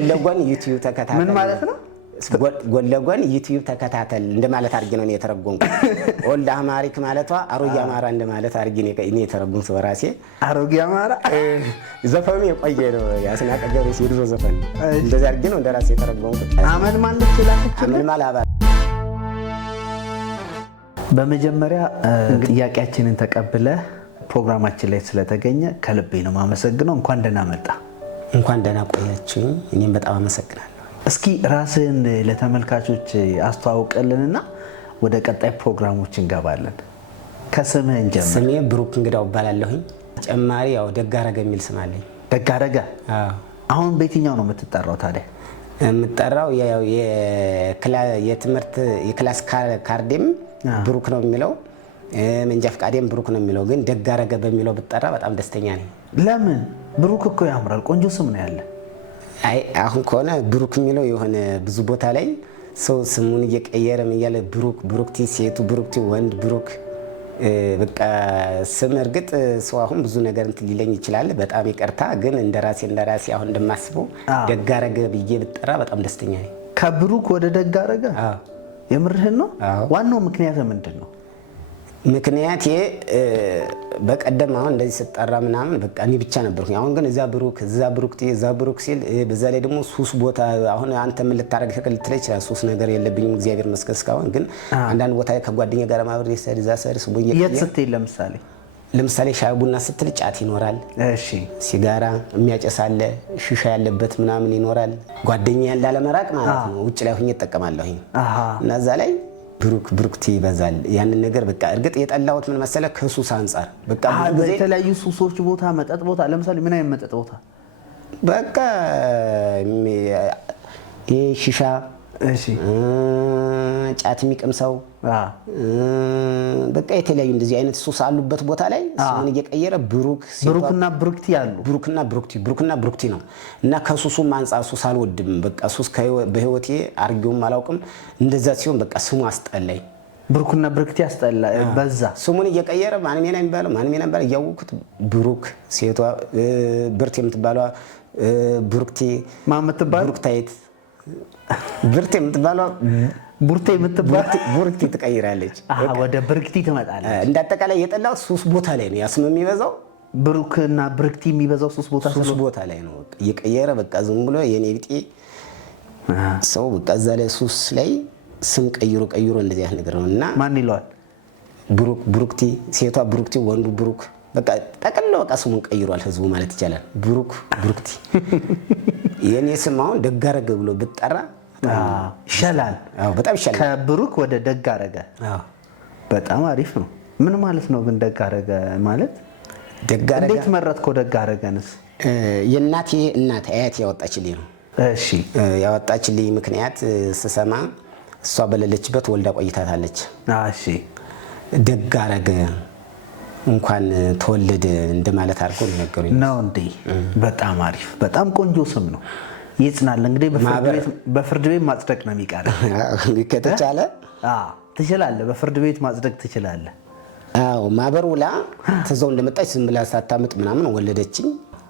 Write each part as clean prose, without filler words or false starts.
ጎለጎን ዩቲዩብ ተከታተል ምን ማለት ነው? ጎለጎን ዩቲዩብ ተከታተል እንደማለት አድርጌ ነው የተረጎምኩት። ኦልድ አማሪክ ማለቷ አሮጌ አማራ እንደማለት አድርጌ ነው የተረጎምኩት በራሴ። አሮጌ አማራ ዘፈኑ የቆየ ነው ያስናቀ ገብሬ የድሮ ዘፈን እንደዛ አድርጌ ነው እንደራሴ የተረጎምኩት። አመል ማለት ይላልች አመል ማለት በመጀመሪያ ጥያቄያችንን ተቀብለ ፕሮግራማችን ላይ ስለተገኘ ከልቤ ነው ማመሰግነው። እንኳን ደህና መጣ። እንኳን ደህና ቆያችሁኝ። እኔም በጣም አመሰግናለሁ። እስኪ ራስህን ለተመልካቾች አስተዋውቅልንና ወደ ቀጣይ ፕሮግራሞች እንገባለን። ከስምህ እንጀምር። ስሜ ብሩክ እንግዳው እባላለሁኝ። ተጨማሪ ያው ደጋረገ የሚል ስም አለኝ። ደጋረገ? አዎ። አሁን በየትኛው ነው የምትጠራው ታዲያ? የምጠራው ያው የትምህርት የክላስ ካርዴም ብሩክ ነው የሚለው፣ መንጃ ፈቃዴም ብሩክ ነው የሚለው። ግን ደጋረገ በሚለው ብጠራ በጣም ደስተኛ ነኝ። ለምን? ብሩክ እኮ ያምራል፣ ቆንጆ ስም ነው ያለ። አይ አሁን ከሆነ ብሩክ የሚለው የሆነ ብዙ ቦታ ላይ ሰው ስሙን እየቀየረ እያለ ብሩክ ብሩክቲ፣ ሴቱ ብሩክቲ፣ ወንድ ብሩክ በቃ ስም እርግጥ ሰው አሁን ብዙ ነገር እንትን ሊለኝ ይችላል። በጣም ይቅርታ። ግን እንደራሴ አሁን እንደማስበው ደጋረገ ብዬ ብጠራ በጣም ደስተኛ ነኝ። ከብሩክ ወደ ደጋረገ? የምርህን ነው? ዋናው ምክንያት ምንድን ነው? ምክንያት በቀደም አሁን እንደዚህ ስጠራ ምናምን በቃ እኔ ብቻ ነበርኩኝ። አሁን ግን እዛ ብሩክ ሲል በዛ ላይ ደግሞ ሱስ ቦታ አሁን አንተ ምን ልታረግ ልትል ይችላል። ሱስ ነገር የለብኝም እግዚአብሔር ይመስገን እስካሁን። ግን አንዳንድ ቦታ ከጓደኛ ጋር ማብሬ ሰድ እዛ ሰድ ስቦ የት ስትይ ለምሳሌ ሻይ ቡና ስትል ጫት ይኖራል። እሺ፣ ሲጋራ የሚያጨስ አለ፣ ሺሻ ያለበት ምናምን ይኖራል። ጓደኛ ላለመራቅ ማለት ነው ውጭ ላይ ሆኜ እጠቀማለሁኝ እና እዛ ላይ ብሩክቲ ይበዛል። ያንን ነገር በቃ እርግጥ የጠላሁት ምን መሰለህ ከሱስ አንፃር በቃ በተለያዩ ሱሶች ቦታ መጠጥ ቦታ ለምሳሌ ምን አይነት መጠጥ ቦታ? በቃ ይሄ ሺሻ፣ እሺ፣ ጫት የሚቀምሰው በቃ የተለያዩ እንደዚህ አይነት ሱስ አሉበት ቦታ ላይ ስሙን እየቀየረ ብሩክና ብሩክቲ አሉ። ብሩክና ብሩክቲ ነው እና ከሱሱም አንፃር ሱስ አልወድም። በቃ ሱስ በህይወቴ አርጌውም አላውቅም። እንደዛ ሲሆን በቃ ስሙ አስጠላኝ። ብሩክና ብሩክቲ አስጠላ በዛ። ስሙን እየቀየረ ማን ሜና የሚባለው እያወኩት ብሩክ፣ ሴቷ ብርት የምትባለው ብሩክቲ፣ ማን የምትባለው ብሩክታይት፣ ብርት የምትባለው ቡርክቲ ትቀይራለች። ወደ ብርክቲ ትመጣለች። እንዳጠቃላይ የጠላው ሱስ ቦታ ላይ ነው ያስም የሚበዛው። ብሩክና ብርክቲ የሚበዛው ሱስ ቦታ ላይ ነው። እየቀየረ በቃ ዝም ብሎ የኔ ቢጤ ሰው በቃ እዛ ላይ ሱስ ላይ ስም ቀይሮ እንደዚህ አይነት ነገር ነውና ማን ይለዋል? ብሩክቲ፣ ሴቷ ብሩክቲ፣ ወንዱ ብሩክ። በቃ ጠቅልሎ በቃ ስሙን ቀይሯል ህዝቡ ማለት ይቻላል። ብሩክቲ። የኔ ስም አሁን ደጋረገ ብሎ ብጠራ ይሻላል። በጣም ይሻላል። ከብሩክ ወደ ደጋረገ በጣም አሪፍ ነው። ምን ማለት ነው ግን ደጋረገ ማለት? ደጋረገ እንዴት መረጥከው ደጋረገንስ? የእናቴ እናት አያቴ ያወጣችልኝ ነው። እሺ፣ ያወጣችልኝ ምክንያት ስሰማ እሷ በሌለችበት ወልዳ ቆይታታለች። እሺ፣ ደጋረገ እንኳን ተወለደ እንደማለት አድርጎ ነገሩኝ ነው እንዴ? በጣም አሪፍ፣ በጣም ቆንጆ ስም ነው። ይጽናል። እንግዲህ በፍርድ ቤት ማጽደቅ ነው የሚቀር። ከተቻለ ትችላለህ፣ በፍርድ ቤት ማጽደቅ ትችላለህ። አዎ፣ ማህበር ውላ ተዛው እንደመጣች ዝም ብላ ሳታምጥ ምናምን ወለደችኝ።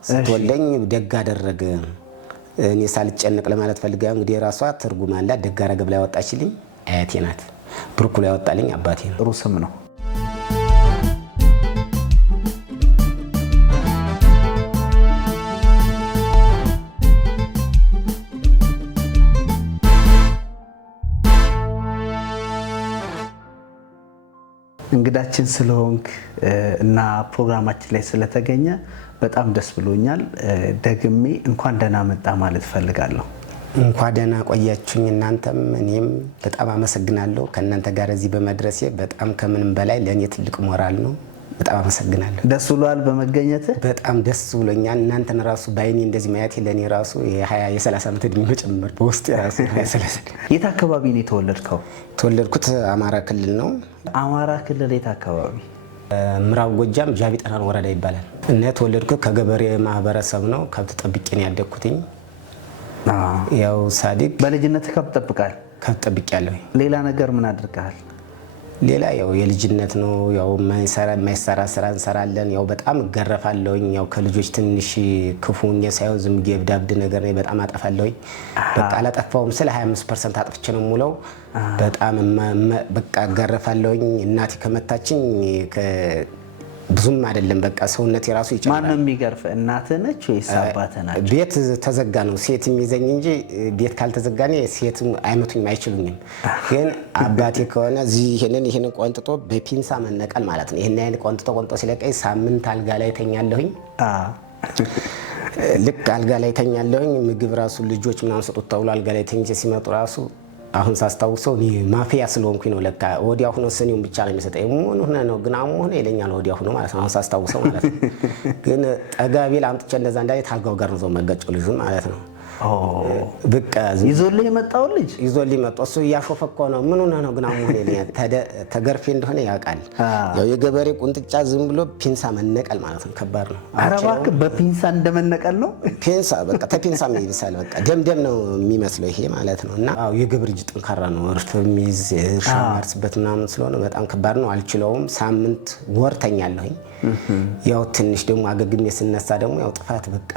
ስትወልደኝ ደግ አደረገ እኔ ሳልጨነቅ ለማለት ፈልጋ እንግዲህ የራሷ ትርጉም አላት። ደጋረገ ብላ ያወጣችልኝ አያቴ ናት። ብሩክ ብላ ያወጣልኝ አባቴ ነው። ጥሩ ስም ነው። እንግዳችን ስለሆንክ እና ፕሮግራማችን ላይ ስለተገኘ በጣም ደስ ብሎኛል። ደግሜ እንኳን ደህና መጣ ማለት ፈልጋለሁ። እንኳን ደህና ቆያችሁኝ። እናንተም እኔም በጣም አመሰግናለሁ። ከእናንተ ጋር እዚህ በመድረሴ በጣም ከምንም በላይ ለእኔ ትልቅ ሞራል ነው። በጣም አመሰግናለሁ። ደስ ብሏል በመገኘትህ? በጣም ደስ ብሎኛል። እናንተን ራሱ ባይኔ እንደዚህ ማየቴ ለእኔ ራሱ የ20-30 ዓመት ዕድሜ መጨመር በውስጥ ራሱ 20-30። የት አካባቢ ነው የተወለድከው? የተወለድኩት አማራ ክልል ነው። አማራ ክልል የት አካባቢ? ምዕራብ ጎጃም ጃቢ ጠናን ወረዳ ይባላል። እና የተወለድኩት ከገበሬ ማህበረሰብ ነው። ከብት ጠብቄ ነው ያደግኩትኝ። ያው ሳዲቅ በልጅነት ከብት ጠብቃል? ከብት ጠብቄያለሁ። ሌላ ነገር ምን አድርገሃል? ሌላ ያው የልጅነት ነው። ያው የማይሰራ ስራ እንሰራለን። ያው በጣም እገረፋለሁኝ። ያው ከልጆች ትንሽ ክፉኛ ሳይሆን ዝም እብዳብድ ነገር ነው። በጣም አጠፋለሁኝ። በቃ አላጠፋውም ስለ 25% አጥፍቼ ነው የምውለው። በጣም በቃ እገረፋለሁኝ። እናቴ ከመታችኝ ብዙም አይደለም በቃ ሰውነት የራሱ ይጨምራል። ማን ነው የሚገርፍ? እናትህ ነች ወይስ አባትህ ናቸው? ቤት ተዘጋ ነው ሴት የሚይዘኝ እንጂ ቤት ካልተዘጋኔ ሴት አይመቱኝም፣ አይችሉኝም። ግን አባቴ ከሆነ ይሄንን ቆንጥጦ በፒንሳ መነቀል ማለት ነው። ይሄን ቆንጥጦ ሲለቀኝ ሳምንት አልጋ ላይ ተኛለሁኝ። ልክ አልጋ ላይ ተኛለሁኝ። ምግብ ራሱ ልጆች ምናምን ሰጡት ተብሎ አልጋ ላይ ተኝቼ ሲመጡ ራሱ አሁን ሳስታውሰው እኔ ማፊያ ስለሆንኩኝ ነው። ለካ ወዲያው ሆኖ ስኒውን ብቻ ነው የሚሰጠኝ። ምን ሆነ ነው ግን አሞህ ነው ይለኛል። ወዲያው ሆኖ ማለት ነው። አሁን ሳስታውሰው ማለት ነው። ግን ጠጋቤል አምጥቼ እንደዛ እንዳለ ታልጋው ጋር ነው መገጨው ልጁ ማለት ነው። በቃ ይዞልህ የመጣው ልጅ ይዞልኝ መጣ። እሱ እያሾፈ እኮ ነው። ምን ሆነ ነው ግን አሞህ ነው ይለኛል። ተገርፌ እንደሆነ ያውቃል። ያው የገበሬ ቁንጥጫ ዝም ብሎ ፒንሳ መነቀል ማለት ነው። ከባድ ነው። ኧረ እባክህ በፒንሳ እንደመነቀል ነው። ፒንሳ በቃ ተፒንሳ ይብሳል። በቃ ደምደም ነው የሚመስለው ይሄ ማለት ነው። እና አዎ የግብር እጅ ጠንካራ ነው። እርፍ የሚይዝ እርሻ ማርስበት ምናምን ስለሆነ በጣም ከባድ ነው። አልችለውም። ሳምንት ወር ተኛለሁኝ። ያው ትንሽ ደግሞ አገግሜ ስነሳ ደግሞ ያው ጥፋት በቃ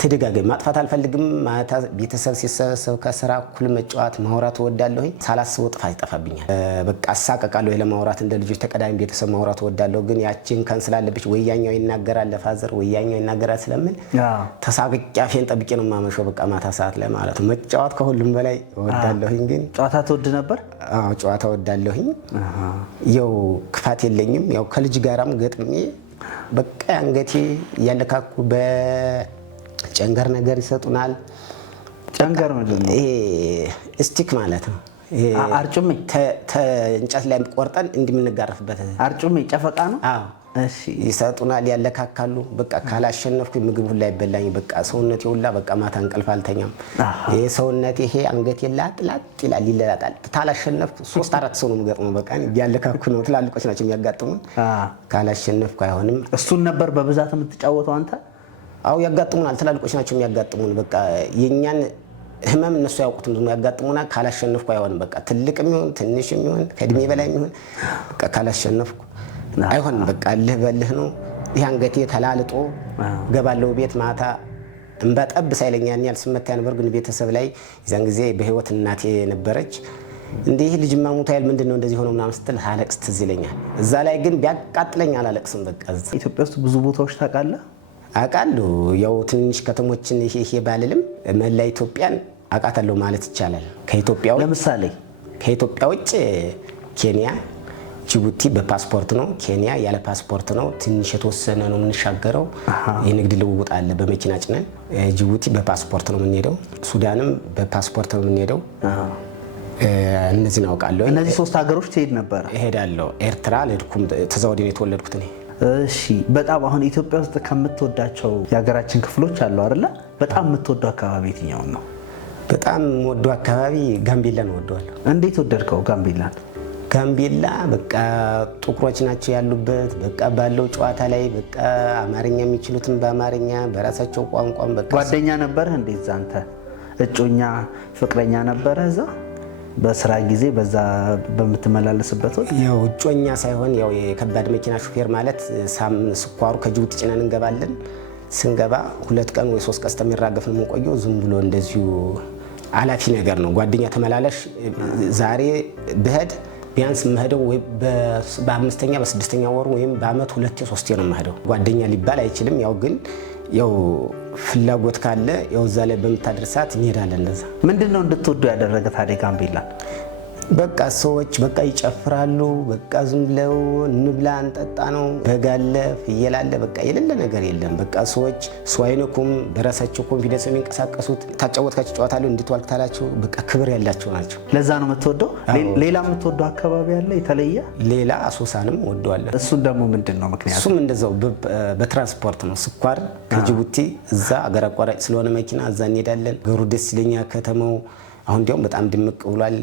ተደጋጋሚ ማጥፋት አልፈልግም። ማታ ቤተሰብ ሲሰበሰብ ከስራ እኩል መጫወት ማውራት እወዳለሁኝ። ሳላስበው ጥፋት ይጠፋብኛል። በቃ አሳቀቃለሁ ለማውራት እንደ ልጆች ተቀዳሚ ቤተሰብ ማውራት እወዳለሁ። ግን ያቺን ከን ስላለብሽ ወያኛው ይናገራል ለፋዘር ወያኛው ይናገራል ስለምን ተሳቅቄ አፌን ጠብቄ ነው የማመሸው። በቃ ማታ ሰዓት ላይ ማለት ነው። መጫወት ከሁሉም በላይ እወዳለሁኝ። ግን ጨዋታ ትወድ ነበር? አዎ ጨዋታ እወዳለሁኝ። ያው ክፋት የለኝም። ያው ከልጅ ጋራም ገጥሜ በቃ አንገቴ ያለካኩ በጨንገር ነገር ይሰጡናል። ጨንገር ምንድን ነው? ይሄ ስቲክ ማለት ነው። አርጩሜ እንጨት ላይ ቆርጠን እንደምንጋረፍበት አርጩሜ ጨፈቃ ነው። አዎ ይሰጡናል፣ ያለካካሉ። በቃ ካላሸነፍኩኝ ምግብ ሁላ ይበላኝ። በቃ ሰውነቴ ሁላ በቃ ማታ እንቅልፍ አልተኛም። ይሄ ሰውነቴ ይሄ አንገቴ ላጥ ይላል፣ ይለላጣል። ካላሸነፍኩ 3-4 ሰው ነው የምገጥመው። በቃ ያለካኩ ነው። ትላልቆች ናቸው የሚያጋጥሙን። ካላሸነፍኩ አይሆንም። እሱን ነበር በብዛት የምትጫወተው አንተ? አዎ ያጋጥሙናል። ትላልቆች ናቸው የሚያጋጥሙን። በቃ የኛን ህመም እነሱ ያውቁትም ዝም ያጋጥሙና ካላሸነፍኩ አይሆንም። በቃ ትልቅም ይሁን ትንሽም ይሁን ከእድሜ በላይም ይሁን በቃ ካላሸነፍኩ አይሆንም። በቃ እልህ በልህ ነው። ይህ አንገቴ ተላልጦ ገባለው ቤት ማታ እንባጠብ ሳይለኛ ያል ስመታ ነበር። ግን ቤተሰብ ላይ የዛን ጊዜ በህይወት እናቴ ነበረች። እንዲህ ልጅ ማሙት አይል ምንድነው እንደዚህ ሆኖ ምናምን ስትል አለቅስ ትዝ ይለኛል። እዛ ላይ ግን ቢያቃጥለኝ አላለቅስም። በቃ ኢትዮጵያ ውስጥ ብዙ ቦታዎች ታውቃለህ? አውቃለሁ። ያው ትንሽ ከተሞችን ይሄ ባልልም መላ ኢትዮጵያን አውቃታለሁ ማለት ይቻላል። ከኢትዮጵያ ለምሳሌ ከኢትዮጵያ ውጭ ኬንያ፣ ጅቡቲ በፓስፖርት ነው። ኬንያ ያለ ፓስፖርት ነው። ትንሽ የተወሰነ ነው የምንሻገረው። የንግድ ልውውጥ አለ በመኪና ጭነን። ጅቡቲ በፓስፖርት ነው የምንሄደው። ሱዳንም በፓስፖርት ነው የምንሄደው። እነዚህን አውቃለሁ። እነዚህ 3 ሀገሮች ትሄድ ነበር? እሄዳለሁ። ኤርትራ አልሄድኩም። ተዛውዲ ነው የተወለድኩት እኔ። እሺ በጣም አሁን ኢትዮጵያ ውስጥ ከምትወዳቸው የሀገራችን ክፍሎች አሉ አይደለ? በጣም የምትወደው አካባቢ የትኛውን ነው? በጣም የምወደው አካባቢ ጋምቤላን እወደዋለሁ። እንዴት ወደድከው ጋምቤላን? ጋምቤላ በቃ ጥቁሮች ናቸው ያሉበት። በቃ ባለው ጨዋታ ላይ በቃ አማርኛ የሚችሉትን በአማርኛ በራሳቸው ቋንቋም በቃ ጓደኛ ነበርህ እንዴት? አንተ እጮኛ ፍቅረኛ ነበረ እዛ በስራ ጊዜ በዛ በምትመላለስበት ወቅት? ያው እጮኛ ሳይሆን ያው የከባድ መኪና ሹፌር ማለት ስኳሩ ከጅቡቲ ጭነን እንገባለን። ስንገባ 2 ቀን ወይ 3 ቀን እስከሚራገፍ ነው የምንቆየው። ዝም ብሎ እንደዚሁ አላፊ ነገር ነው። ጓደኛ ተመላለሽ ዛሬ ብሄድ ቢያንስ የምሄደው ወይ በ5ኛ በ6ኛ ወር ወይም በአመት 2-3 ነው የምሄደው። ጓደኛ ሊባል አይችልም። ያው ግን ያው ፍላጎት ካለ ያው እዛ ላይ በምታደርሳት እንሄዳለን። እንደዛ ምንድነው እንድትወዱ ያደረገ ታዲያ ጋምቤላ? በቃ ሰዎች በቃ ይጨፍራሉ። በቃ ዝም ብለው እንብላ እንጠጣ ነው። በግ አለ፣ ፍየል አለ። በቃ የሌለ ነገር የለም። በቃ ሰዎች ሰው አይነኩም። በራሳቸው ኮንፊደንስ የሚንቀሳቀሱት። ታጫወትካቸው ጨዋታሉ እንድትዋልክ ታላቸው። በቃ ክብር ያላቸው ናቸው። ለዛ ነው የምትወደው። ሌላ የምትወደው አካባቢ አለ የተለየ? ሌላ አሶሳንም ወደዋለሁ። እሱን ደግሞ ምንድን ነው ምክንያቱ? እሱም እንደዛው በትራንስፖርት ነው። ስኳር ከጅቡቲ እዛ አገር አቋራጭ ስለሆነ መኪና እዛ እንሄዳለን። ገሩ ደስ ይለኛል። ከተማው አሁን እንዲያውም በጣም ድምቅ ብሏል።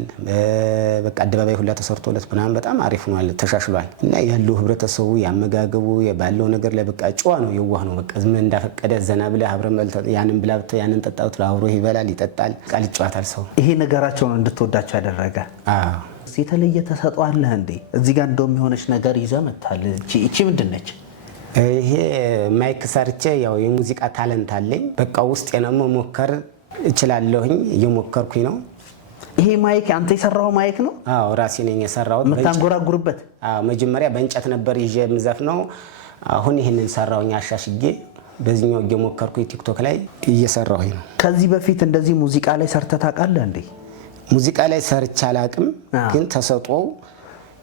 በቃ አደባባይ ሁላ ተሰርቶለት ምናምን በጣም አሪፍ ሆኗል፣ ተሻሽሏል። እና ያለው ህብረተሰቡ ያመጋገቡ ባለው ነገር ላይ በቃ ጨዋ ነው፣ የዋህ ነው። በቃ ዝም እንዳፈቀደ ዘና ብለህ አብረን በልተህ ያንን ብላ ብተህ ያንን ጠጣ ብትለው አብሮ ይበላል፣ ይጠጣል፣ ቃል ይጫወታል ሰው። ይሄ ነገራቸው ነው እንድትወዳቸው ያደረገ። የተለየ ተሰጥኦ አለህ እንዴ? እዚህ ጋር እንደውም የሆነች ነገር ይዘህ መጥተሃል። እቺ ምንድን ነች? ይሄ ማይክ ሰርቼ ያው የሙዚቃ ታለንት አለኝ። በቃ ውስጥ የነሞ ሞከር እችላለሁኝ፣ እየሞከርኩኝ ነው። ይሄ ማይክ አንተ የሰራው ማይክ ነው? አዎ ራሴ ነኝ የሰራሁት። የምታንጎራጉርበት? አዎ መጀመሪያ በእንጨት ነበር ይዤ የምዘፍነው። አሁን ይህንን ሰራሁኝ አሻሽጌ፣ በዚህኛው እየሞከርኩኝ ቲክቶክ ላይ እየሰራሁኝ ነው። ከዚህ በፊት እንደዚህ ሙዚቃ ላይ ሰርተህ ታውቃለህ እንዴ? ሙዚቃ ላይ ሰርቼ አላውቅም፣ ግን ተሰጥኦው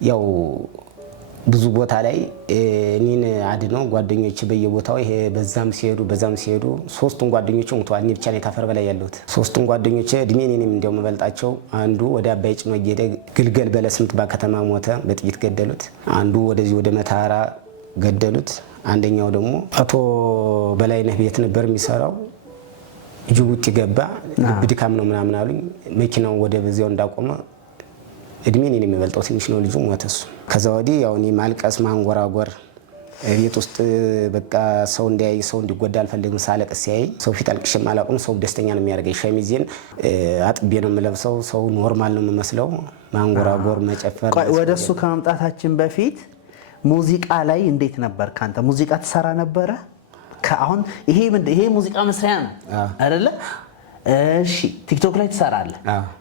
ያው ብዙ ቦታ ላይ እኔን አድነው ጓደኞች በየቦታው ይሄ በዛም ሲሄዱ ሶስቱን ጓደኞች ሞተዋል። እኔ ብቻ ነኝ ካፈር በላይ ያለሁት። ሶስቱን ጓደኞች እድሜ እኔንም እንደው መበልጣቸው። አንዱ ወደ አባይ ጭኖ እየሄደ ግልገል በለስ የምትባል ከተማ ሞተ፣ በጥይት ገደሉት። አንዱ ወደዚህ ወደ መታራ ገደሉት። አንደኛው ደግሞ አቶ በላይነህ ቤት ነበር የሚሰራው፣ ጅቡቲ ገባ። ልብ ድካም ነው ምናምን አሉኝ። መኪናው ወደ በዚያው እንዳቆመ እድሜን እኔን የሚበልጠው ትንሽ ነው ልጁ፣ ሞተ እሱ። ከዛ ወዲህ ያው እኔ ማልቀስ ማንጎራጎር ቤት ውስጥ በቃ ሰው እንዲያይ ሰው እንዲጎዳ አልፈልግም። ሳለቅስ ሲያይ ሰው ፊት አልቅሼም አላውቅም። ሰው ደስተኛ ነው የሚያደርገኝ። ሸሚዜን አጥቤ ነው የምለብሰው። ሰው ኖርማል ነው የምመስለው። ማንጎራጎር መጨፈር። ወደ እሱ ከመምጣታችን በፊት ሙዚቃ ላይ እንዴት ነበር ካንተ? ሙዚቃ ትሰራ ነበረ? አሁን ይሄ ሙዚቃ መስሪያ ነው አይደለ? እሺ ቲክቶክ ላይ ትሰራለህ?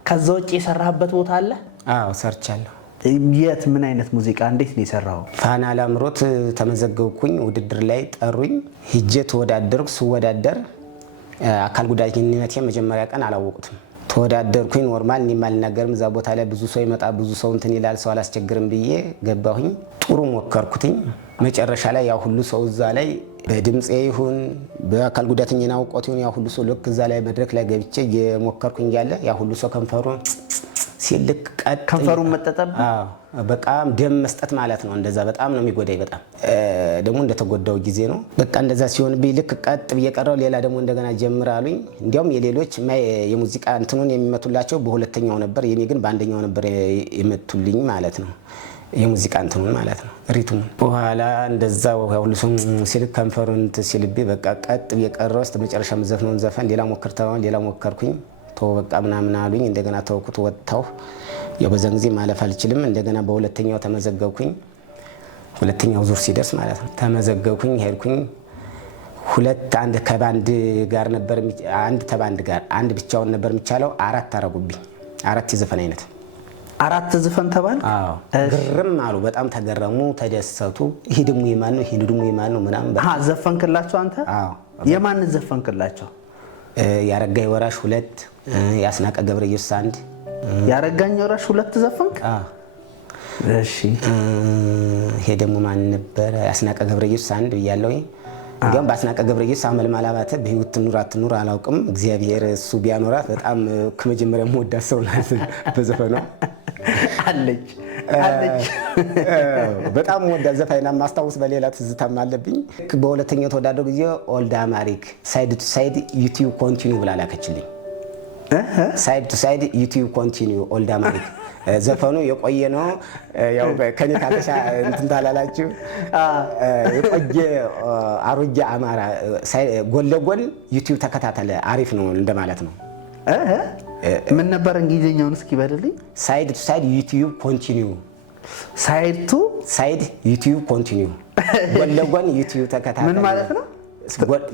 ከዛ ውጭ የሰራህበት ቦታ አለ? አዎ ሰርቻለሁ። የት? ምን አይነት ሙዚቃ? እንዴት ነው የሰራው? ፋና ላምሮት ተመዘገብኩኝ። ውድድር ላይ ጠሩኝ። ሂጄ ተወዳደርኩ። ስወዳደር አካል ጉዳተኝነቴ መጀመሪያ ቀን አላወቁትም። ተወዳደርኩኝ። ኖርማል እኔም አልናገርም። እዛ ቦታ ላይ ብዙ ሰው ይመጣ፣ ብዙ ሰው እንትን ይላል፣ ሰው አላስቸግርም ብዬ ገባሁኝ። ጥሩ ሞከርኩትኝ። መጨረሻ ላይ ያው ሁሉ ሰው እዛ ላይ በድምፄ ይሁን በአካል ጉዳተኝና አውቆት ይሁን ያው ሁሉ ሰው ልክ እዛ ላይ መድረክ ላይ ገብቼ እየሞከርኩኝ እያለ ያው ሁሉ ሰው ከንፈሩ ሲልክ ቀጥ ከንፈሩን መጠጠብ በቃም ደም መስጠት ማለት ነው። እንደዛ በጣም ነው የሚጎዳኝ። በጣም ደግሞ እንደተጎዳው ጊዜ ነው። በቃ እንደዛ ሲሆንብኝ ልክ ቀጥ ብዬ ቀረው። ሌላ ደግሞ እንደገና ጀምር አሉኝ። እንዲያውም የሌሎች የሙዚቃ እንትኑን የሚመቱላቸው በሁለተኛው ነበር፣ የኔ ግን በአንደኛው ነበር የመቱልኝ ማለት ነው። የሙዚቃ እንትኑን ማለት ነው ሪትሙን። በኋላ እንደዛ ሁሉ ሰው ሲልክ ከንፈሩን ሲልብኝ በቃ ቀጥ ብዬ ቀረው። እስከ መጨረሻ የምዘፍነውን ዘፈን ሌላ ሞክር ተባለ። ሌላ ሞከርኩኝ። በቃ ምናምን አሉኝ። እንደገና ተውኩት፣ ወጣሁ። ያው በዛን ጊዜ ማለፍ አልችልም። እንደገና በሁለተኛው ተመዘገብኩኝ። ሁለተኛው ዙር ሲደርስ ማለት ነው ተመዘገብኩኝ፣ ሄድኩኝ። አንድ ከባንድ ጋር ነበር፣ አንድ ተባንድ ጋር አንድ ብቻውን ነበር የሚቻለው። 4 አረጉብኝ። 4 የዘፈን አይነት 4 ዘፈን ተባል። አዎ ግርም አሉ። በጣም ተገረሙ፣ ተደሰቱ። ይሄ ደግሞ የማን ነው? ይሄ ደግሞ የማን ነው? ምናምን ዘፈንክላቸው አንተ? አዎ። የማን ዘፈንክላቸው? ያረጋኝ ወራሽ 2፣ ያስናቀ ገብረየሱስ 1። ያረጋኝ ወራሽ 2 ዘፈንክ? እሺ። ይሄ ደግሞ ማን ነበር? ያስናቀ ገብረየሱስ 1 ብያለሁ። እንዲያውም በአስናቀ ገብረየሱስ አመልማል አባተ በህይወት ትኑር አትኑር አላውቅም። እግዚአብሔር እሱ ቢያኖራት በጣም ከመጀመሪያ የምወዳት ሰው ናት። በዘፈኗ አለች በጣም የምወዳት ዘፋኝና ማስታወስ በሌላ ትዝታም አለብኝ። በሁለተኛው ተወዳደሩ ጊዜ ኦልድ አማሪክ ሳይድ ቱ ሳይድ ዩቲዩብ ኮንቲኒው ብላ ላከችልኝ። ሳይድ ቱ ሳይድ ዩቲዩብ ኮንቲኒው ኦልድ አማሪክ ዘፈኑ የቆየ ነው። ያው ከኔ ታለሻ እንትን ታላላችሁ የቆየ አሮጌ አማራ ጎን ለጎን ዩቲዩብ ተከታተለ አሪፍ ነው እንደማለት ነው። ምን ነበር እንግሊዘኛውን እስኪ በልልኝ። ሳይድ ቱ ሳይድ ዩቲዩብ ኮንቲኒው። ሳይድ ቱ ሳይድ ዩቲዩብ ኮንቲኒው፣ ጎን ለጎን ዩቲዩብ ተከታተል። ምን ማለት ነው?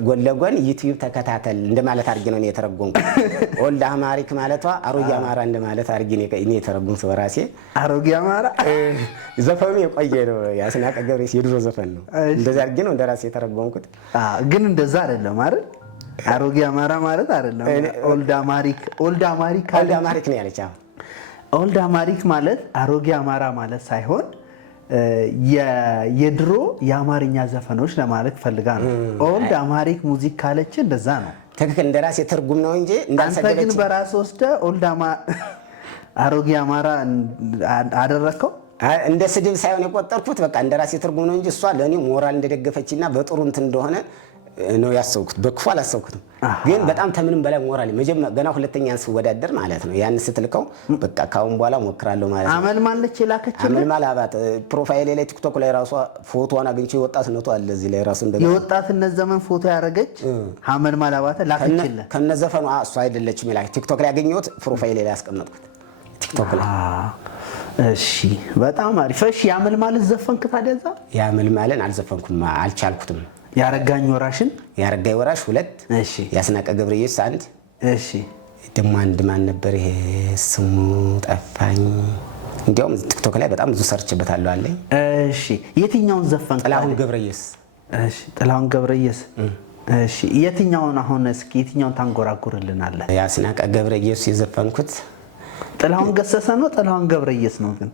ጎን ለጎን ዩቲዩብ ተከታተል እንደማለት አድርጌ ነው የተረጎምኩት። ኦልድ አማሪክ ማለቷ አሮጌ አማራ እንደማለት አድርጌ ነው የተረጎምኩት በራሴ። አሮጌ አማራ ዘፈኑ የቆየ ነው። ያስናቀ ገብረየሱስ የድሮ ዘፈን ነው። እንደዛ አድርጌ ነው እንደራሴ የተረጎምኩት። ግን እንደዛ አይደለም አይደል? አሮጌ አማራ ማለት አይደለም። ኦልድ አማሪክ ነው ያለች። ኦልድ አማሪክ ማለት አሮጌ አማራ ማለት ሳይሆን የድሮ የአማርኛ ዘፈኖች ለማለት ፈልጋ ነው። ኦልድ አማሪክ ሙዚክ ካለች እንደዛ ነው። ትክክል። እንደራሴ ትርጉም ነው እንጂ አንተ ግን በራስ ወስደ ኦልድ አሮጌ አማራ አደረከው። እንደ ስድብ ሳይሆን የቆጠርኩት በቃ እንደራሴ ትርጉም ነው እንጂ እሷ ለእኔ ሞራል እንደደገፈችና በጥሩ እንትን እንደሆነ ነው ያሰብኩት። በክፉ አላሰብኩትም። ግን በጣም ከምንም በላይ ሞራል ገና ሁለተኛን ስወዳደር ማለት ነው ያን ስትልከው በቃ ካሁን በኋላ ሞክራለሁ ማለት ነው። አመልማለች የላከችልህ? አመልማል አባት ፕሮፋይል ላይ ቲክቶክ ላይ ራሷ ፎቶዋን አግኝቼ የወጣትነቱ አለ እዚህ ላይ ራሱ እንደገና የወጣትነት ዘመን ፎቶ ያደረገች አመልማል አባት ላከችልህ? ከነዘፈኑ እሷ አይደለችም ይላል። ቲክቶክ ላይ ያገኘሁት ፕሮፋይል ላይ ያስቀመጥኩት ቲክቶክ ላይ። እሺ በጣም አሪፍ። እሺ ያመልማልን ዘፈንክ ታዲያ? እዛ ያመልማልን አልዘፈንኩም፣ አልቻልኩትም። ያረጋኝ ወራሽን? ያረጋኝ ወራሽ 2። እሺ ያስናቀ ገብረየስ 1። እሺ ደግሞ አንድ ማን ነበር ይሄ ስሙ ጠፋኝ። እንዲያውም ቲክቶክ ላይ በጣም ብዙ ሰርችበታለሁ አለኝ። እሺ የትኛውን ዘፈንክ? ጥላሁን ገብረየስ። እሺ ጥላሁን ገብረየስ። እሺ የትኛውን አሁን እስኪ የትኛውን ታንጎራጉርልናለህ? ያስናቀ ገብረየስ የዘፈንኩት። ጥላሁን ገሰሰ ነው ጥላሁን ገብረየስ ነው ግን?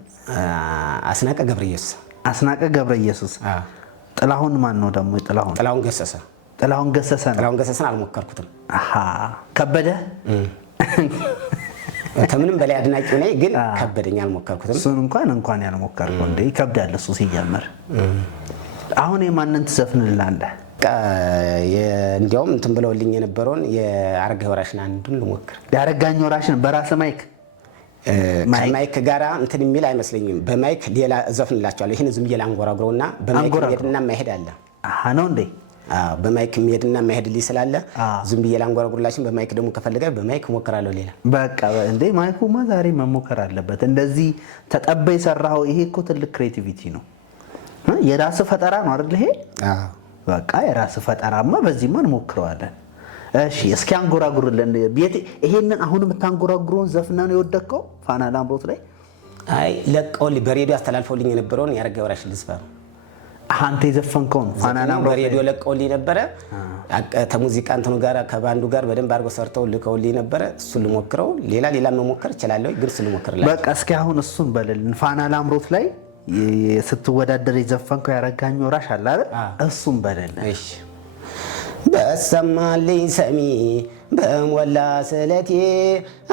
አስናቀ ገብረየስ። አስናቀ ገብረየሱስ። ጥላሁን ማን ነው ደግሞ? ጥላሁን ገሰሰ። ጥላሁን ገሰሰ ነው። ጥላሁን ገሰሰን አልሞከርኩትም። አሃ ከበደ ከምንም በላይ አድናቂው ነኝ፣ ግን ከበደኝ፣ አልሞከርኩትም። እሱን እንኳን ያልሞከርከው እንዴ? ይከብዳል እሱ ሲጀመር። አሁን የማንን ትዘፍንልናለህ? እንዲያውም እንትን ብለውልኝ የነበረውን የአረጋኝ ወራሽን አንዱን ልሞክር። የአረጋኝ ወራሽን በራስ ማይክ ከማይክ ጋራ እንትን የሚል አይመስለኝም። በማይክ ሌላ እዘፍንላቸዋለሁ። ይህን ዝም ብዬ ላንጎራጉረውና በማይክ የሚሄድና የማይሄድ አለ። ነው እንዴ? በማይክ የሚሄድና የማይሄድልኝ ስላለ ዝም ብዬ ላንጎራጉርላችን። በማይክ ደግሞ ከፈለገ በማይክ እሞክራለሁ። ሌላ በቃ እንዴ ማይኩማ ዛሬ መሞከር አለበት። እንደዚህ ተጠበ የሰራው ይሄ እኮ ትልቅ ክሬቲቪቲ ነው። የራስ ፈጠራ ነው አይደል ይሄ? በቃ የራስ ፈጠራማ በዚህማ እንሞክረዋለን። እሺ እስኪ አንጎራጉርልን። ይሄንን አሁን የምታንጎራጉረውን ዘፍና ነው የወደቀው ፋና ላምሮት ላይ? አይ ለቀውልኝ፣ በሬዲዮ አስተላልፈውልኝ የነበረውን ያረጋኝ ወራሽ ልዝፈን። አንተ የዘፈንከውን ፋና ላምሮት በሬዲዮ ለቀውልኝ ነበረ። ከሙዚቃ እንትኑ ጋር ከባንዱ ጋር በደንብ አድርገው ሰርተው ልከውልኝ ነበረ። እሱን ልሞክረው። ሌላ መሞከር እችላለሁ፣ ግን እሱን ልሞክርላችሁ። በቃ እስኪ አሁን እሱን በልልን። ፋና ላምሮት ላይ ስትወዳደር የዘፈንከው ያረጋኝ ወራሽ አለ አይደል? እሱን በልልን። እሺ በሰማልኝ ሰሚ በሞላ ስለቴ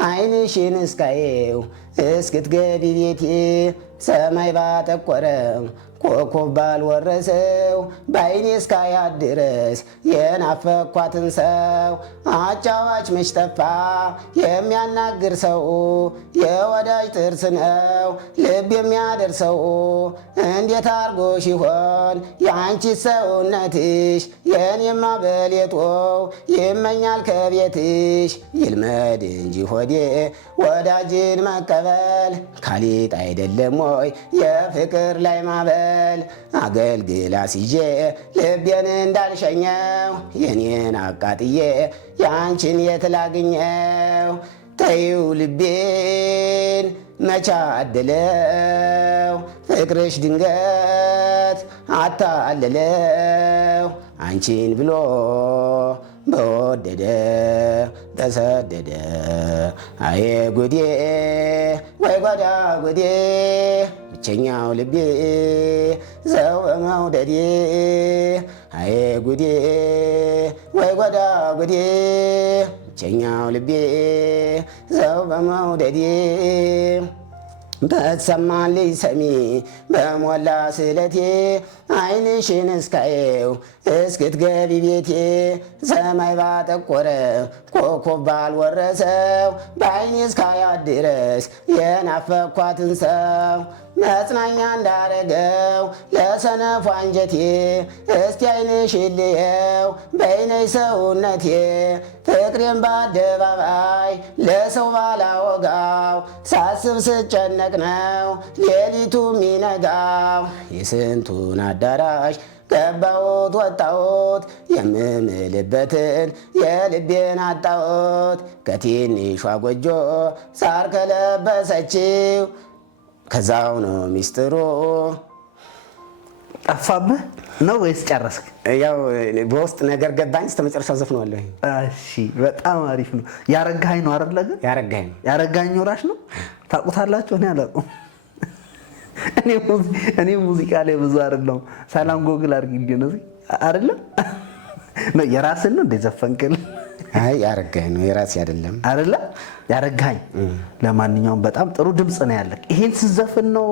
ዓይንሽን እስካየው እስክትገቢ ቤቴ ሰማይ ባጠቆረ ኮከብ ባልወረሰው በዓይኔ እስካያት ድረስ የናፈኳትን ሰው አጫዋች መች ጠፋ የሚያናግር ሰው የወዳጅ ጥርስ ነው ልብ የሚያደርሰው እንዴት አርጎሽ ይሆን የአንቺ ሰውነትሽ የኔማ በሌጦ ይመኛል ከቤትሽ ይልመድ እንጂ ሆዴ ወዳጅን መቀበል ካሊጥ አይደለም ወይ የፍቅር ላይ ማበል አገልግላ ሲጄ ልቤን እንዳልሸኘው የኔን አቃጥዬ የአንቺን የት ላግኘው ተይው ልቤን መቻ አደለው ፍቅርሽ ድንገት አታለለው አንቺን ብሎ በወደደ ተሰደደ አዬ ጉዴ ወይ ጓዳ ጉዴ ብቸኛው ልቤ ሰው በመውደዴ አዬ ጉዴ ወይ ጓዳ ጉዴ ብቸኛው ልቤ ሰው በመውደዴ በተሰማልኝ ሰሚ በሞላ ስለቴ ዓይንሽን እስካየው እስክትገቢ ቤቴ ሰማይ ባጠቆረ ኮከብ ባልወረሰው በዓይኔ እስካያት ድረስ የናፈኳትን ሰው መጽናኛ እንዳረገው ለሰነፉ አንጀቴ እስቲ ዓይንሽን ልየው በይነይ ሰውነቴ ፍቅሬን በአደባባይ ለሰው ባላወጋው ሳስብ ስጨነቅ ነው ሌሊቱ ሚነጋው የስንቱን አዳራሽ ገባሁት ወጣሁት የምምልበትን የልቤን አጣሁት ከትንሿ ጎጆ ሳር ከለበሰችው ከዛው ነው ሚስጥሩ። ጠፋብህ ነው ወይስ ጨረስክ? ያው በውስጥ ነገር ገባኝ። እስከ መጨረሻው ዘፍነዋለሁ። እሺ በጣም አሪፍ ነው። ያረጋኝ ነው አይደል? ግን ያረጋኝ ወራሽ ነው። ታውቁታላችሁ? እኔ አላውቅም። እኔ ሙዚቃ ላይ ብዙ አይደለም። ሰላም ጎግል አድርጊልኝ ነው አይደለም? ነው የራስን ነው እንደዘፈንክል? አይ ያረጋኝ ነው የራሴ አይደለም አይደለ? ያረጋኝ። ለማንኛውም በጣም ጥሩ ድምጽ ነው ያለህ። ይሄን ስዘፍን ነው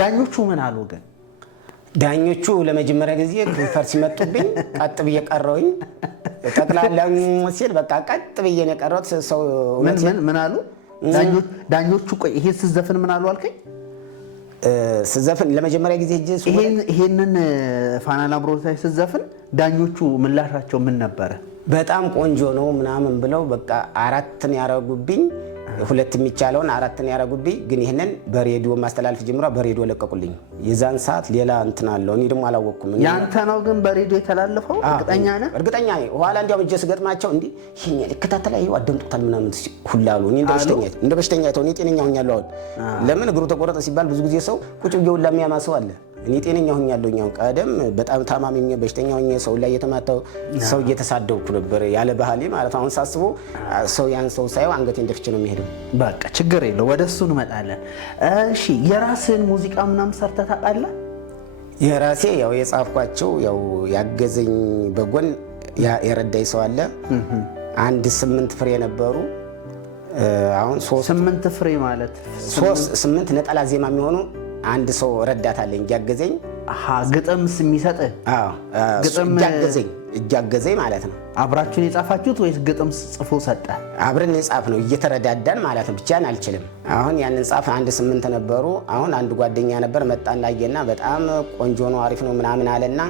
ዳኞቹ ምን አሉ ግን? ዳኞቹ ለመጀመሪያ ጊዜ ከንፈር ሲመጡብኝ ቀጥ ብዬ ቀረውኝ። ጠቅላላው ሲል በቃ ቀጥ ብዬ ነው የቀረሁት። ሰው ምን አሉ ዳኞቹ? ቆይ ይሄን ስዘፍን ምን አሉ አልከኝ? ስዘፍን ለመጀመሪያ ጊዜ ይሄንን ፋና ላምሮት ላይ ስዘፍን ዳኞቹ ምላሻቸው ምን ነበረ? በጣም ቆንጆ ነው ምናምን ብለው በቃ 4 ያረጉብኝ። ሁለት የሚቻለውን አራትን ያረጉብኝ። ግን ይህንን በሬዲዮ ማስተላለፍ ጀምሮ በሬዲዮ ለቀቁልኝ። የዛን ሰዓት ሌላ እንትን አለው። እኔ ደግሞ አላወቅኩም። ያንተ ነው ግን በሬዲዮ የተላለፈው? እርግጠኛ ነህ? እርግጠኛ ነኝ። ኋላ እንዲያውም እጄ ስገጥማቸው እንዲህ ይሄን ልከታተል አየሁ አደምጡታል ምናምን ሁሉ አሉ። እኔ እንደ በሽተኛ አይተው እኔ ጤነኛ ሆኛለሁ። አሁን ለምን እግሩ ተቆረጠ ሲባል ብዙ ጊዜ ሰው ቁጭ ብዬ ሁላ የሚያማ ሰው አለ። እኔ ጤነኛ ሆኛለሁ። ቀደም በጣም ታማሚ ሆኜ በሽተኛ ሆኜ ሰው ላይ የተማታው ሰው እየተሳደብኩ ነበር ያለ ባህሌ ማለት። አሁን ሳስበው ሰው ያን ሰው ሳይው አንገቴን ደፍቼ ነው የሚሄደው። በቃ ችግር የለው፣ ወደ እሱ እንመጣለን። እሺ የራስህን ሙዚቃ ምናምን ሰርተህ ታውቃለህ? የራሴ ያው የጻፍኳቸው ያው ያገዘኝ በጎን የረዳኝ ሰው አለ። አንድ 8 ፍሬ ነበሩ። አሁን 8 ፍሬ ማለት 8 ነጠላ ዜማ የሚሆኑ አንድ ሰው ረዳት አለኝ እያገዘኝ። ግጥምስ የሚሰጥህ? ግጥም እያገዘኝ ማለት ነው። አብራችሁን የጻፋችሁት ወይስ ግጥም ጽፎ ሰጠ? አብረን የጻፍ ነው እየተረዳዳን ማለት ነው። ብቻን አልችልም። አሁን ያንን ጻፍ አንድ 8 ነበሩ። አሁን አንድ ጓደኛ ነበር መጣና አየና በጣም ቆንጆ ነው አሪፍ ነው ምናምን አለና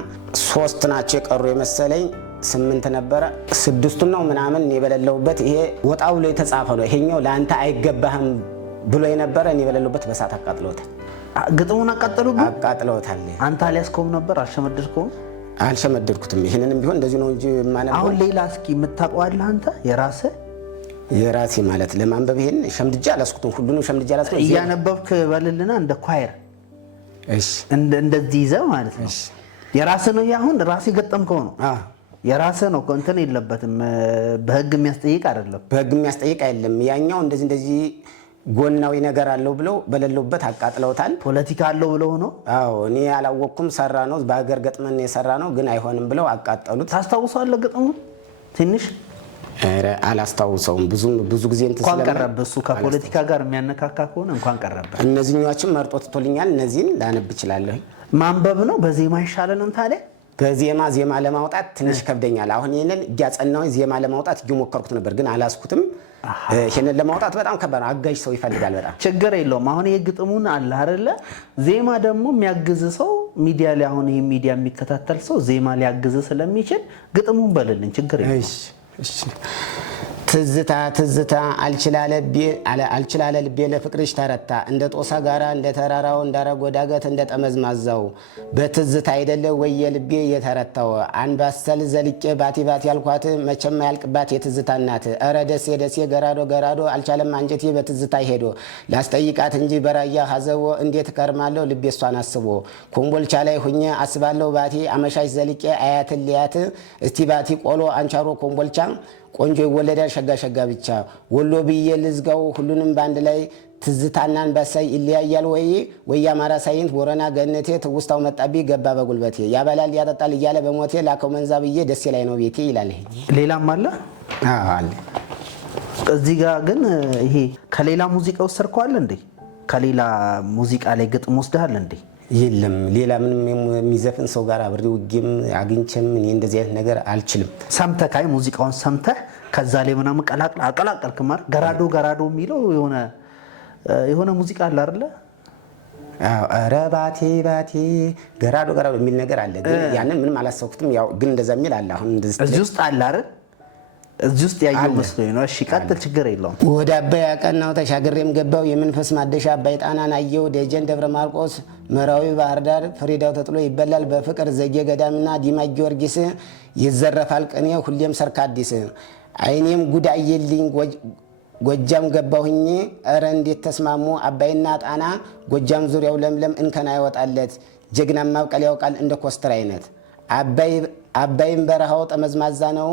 3 ናቸው የቀሩ የመሰለኝ 8 ነበረ። 6ቱን ነው ምናምን የበለለውበት። ይሄ ወጣ ብሎ የተጻፈ ነው። ይሄኛው ለአንተ አይገባህም ብሎ የነበረ እኔ የበለለውበት በሳት አቃጥለውታል። ግጥሙን አቃጥለውታል። አንተ አልያዝከውም ነበር? አልሸመደድከውም? አልሸመደድኩትም። ይሄንንም ቢሆን እንደዚህ ነው እንጂ የማነበው። አሁን ሌላ እስኪ የምታውቀው አለ አንተ የራሴ ማለት ለማንበብ ይሄን ሸምድጃ አላስኩትም። ሁሉንም ሸምድጃ አላስኩት። እያነበብክ በልልና እንደ ኳየር እሺ፣ እንደዚህ ይዘህ ማለት ነው። የራስህ ነው። አሁን ራስህ ገጠምከው ነው? የራስህ ነው። እንትን የለበትም። በህግ የሚያስጠይቅ አይደለም። በህግ የሚያስጠይቅ አይደለም። ያኛው እንደዚህ ጎናዊ ነገር አለው ብለው በሌለውበት አቃጥለውታል። ፖለቲካ አለው ብለው ነው? አዎ እኔ አላወቅኩም። ሰራ ነው በሀገር ገጥመን የሰራ ነው ግን አይሆንም ብለው አቃጠሉት። ታስታውሳለህ ገጥሙን? ትንሽ አላስታውሰውም። ብዙ ጊዜ እንኳን ቀረበ። እሱ ከፖለቲካ ጋር የሚያነካካ ከሆነ እንኳን ቀረበ። እነዚህኞቹም መርጦ ትቶልኛል። እነዚህን ላነብ እችላለሁ። ማንበብ ነው። በዜማ ይሻለንም ታዲያ ዜማ ለማውጣት ትንሽ ከብደኛል። አሁን ይሄንን እያጸናሁኝ ዜማ ለማውጣት እየሞከርኩት ነበር ግን አላስኩትም። ይሄንን ለማውጣት በጣም ከባድ ነው። አጋዥ ሰው ይፈልጋል በጣም። ችግር የለውም። አሁን ይሄ ግጥሙን አለ አይደለ? ዜማ ደግሞ የሚያግዝ ሰው ሚዲያ ላይ አሁን ይሄ ሚዲያ የሚከታተል ሰው ዜማ ሊያግዝ ስለሚችል ግጥሙን በልልን። ችግር የለውም። እሺ ትዝታ አልችላለ ልቤ ለፍቅርሽ ተረታ እንደ ጦሳ ጋራ እንደ ተራራው እንዳረጎ ዳገት እንደ ጠመዝማዛው በትዝታ አይደለ ወየ ልቤ የተረታው አንባሰል ዘልቄ ባቲ ያልኳት መቼም ያልቅባት የትዝታ እናት ኧረ ደሴ ገራዶ አልቻለም አንጀቴ በትዝታ ሄዶ ላስጠይቃት እንጂ በራያ ሀዘቦ እንዴት ከርማለሁ ልቤ እሷን አስቦ ኮምቦልቻ ላይ ሁኜ አስባለሁ ባቲ አመሻሽ ዘልቄ አያትን ሊያት እስቲ ባቲ ቆሎ አንቻሮ ኮምቦልቻ ቆንጆ ይወለዳል ሸጋ ብቻ ወሎ ብዬ ልዝጋው ሁሉንም ባንድ ላይ ትዝታና አንበሳይ ይለያያል ወይ አማራ ሳይንት ቦረና ገነቴ ትውስታው መጣቢ ገባ በጉልበቴ ያበላል ያጠጣል እያለ በሞቴ ላከው መንዛ ብዬ ደሴ ላይ ነው ቤቴ ይላል። ሌላም አለ አለ እዚህ ጋር ግን ይሄ ከሌላ ሙዚቃ ወሰድከዋል እንዴ? ከሌላ ሙዚቃ ላይ ግጥም ወስደሃል እንዴ? የለም ሌላ ምንም የሚዘፍን ሰው ጋር አብሬ ውጌም አግኝቼም እኔ እንደዚህ አይነት ነገር አልችልም። ሰምተህ ካይ ሙዚቃውን ሰምተህ ከዛ ላይ ምናምን አቀላቀልክ ማለት ገራዶ የሚለው የሆነ ሙዚቃ አለ አይደለ? ኧረ ባቴ ገራዶ የሚል ነገር አለ ግን ያንን ምንም አላሰብኩትም። ያው ግን እንደዛ የሚል አለ። አሁን እዚህ ውስጥ አለ አይደል? እዚህ ውስጥ ያየው መስሎኝ ነው። እሺ ቀጥል፣ ችግር የለውም። ወደ አባይ አቀናው ተሻግሬም ገባው የመንፈስ ማደሻ አባይ ጣናን አየው ደጀን ደብረ ማርቆስ መራዊ ባህር ዳር ፍሪዳው ተጥሎ ይበላል በፍቅር ዘጌ ገዳምና ዲማ ጊዮርጊስ ይዘረፋል ቅኔ ሁሌም ሰርክ አዲስ አይኔም ጉድ አየልኝ ጎጃም ገባሁኝ ኧረ እንዴት ተስማሙ አባይና ጣና ጎጃም ዙሪያው ለምለም እንከን አይወጣለት ጀግና ማብቀል ያውቃል እንደ ኮስትር አይነት አባይም በረሃው ጠመዝማዛ ነው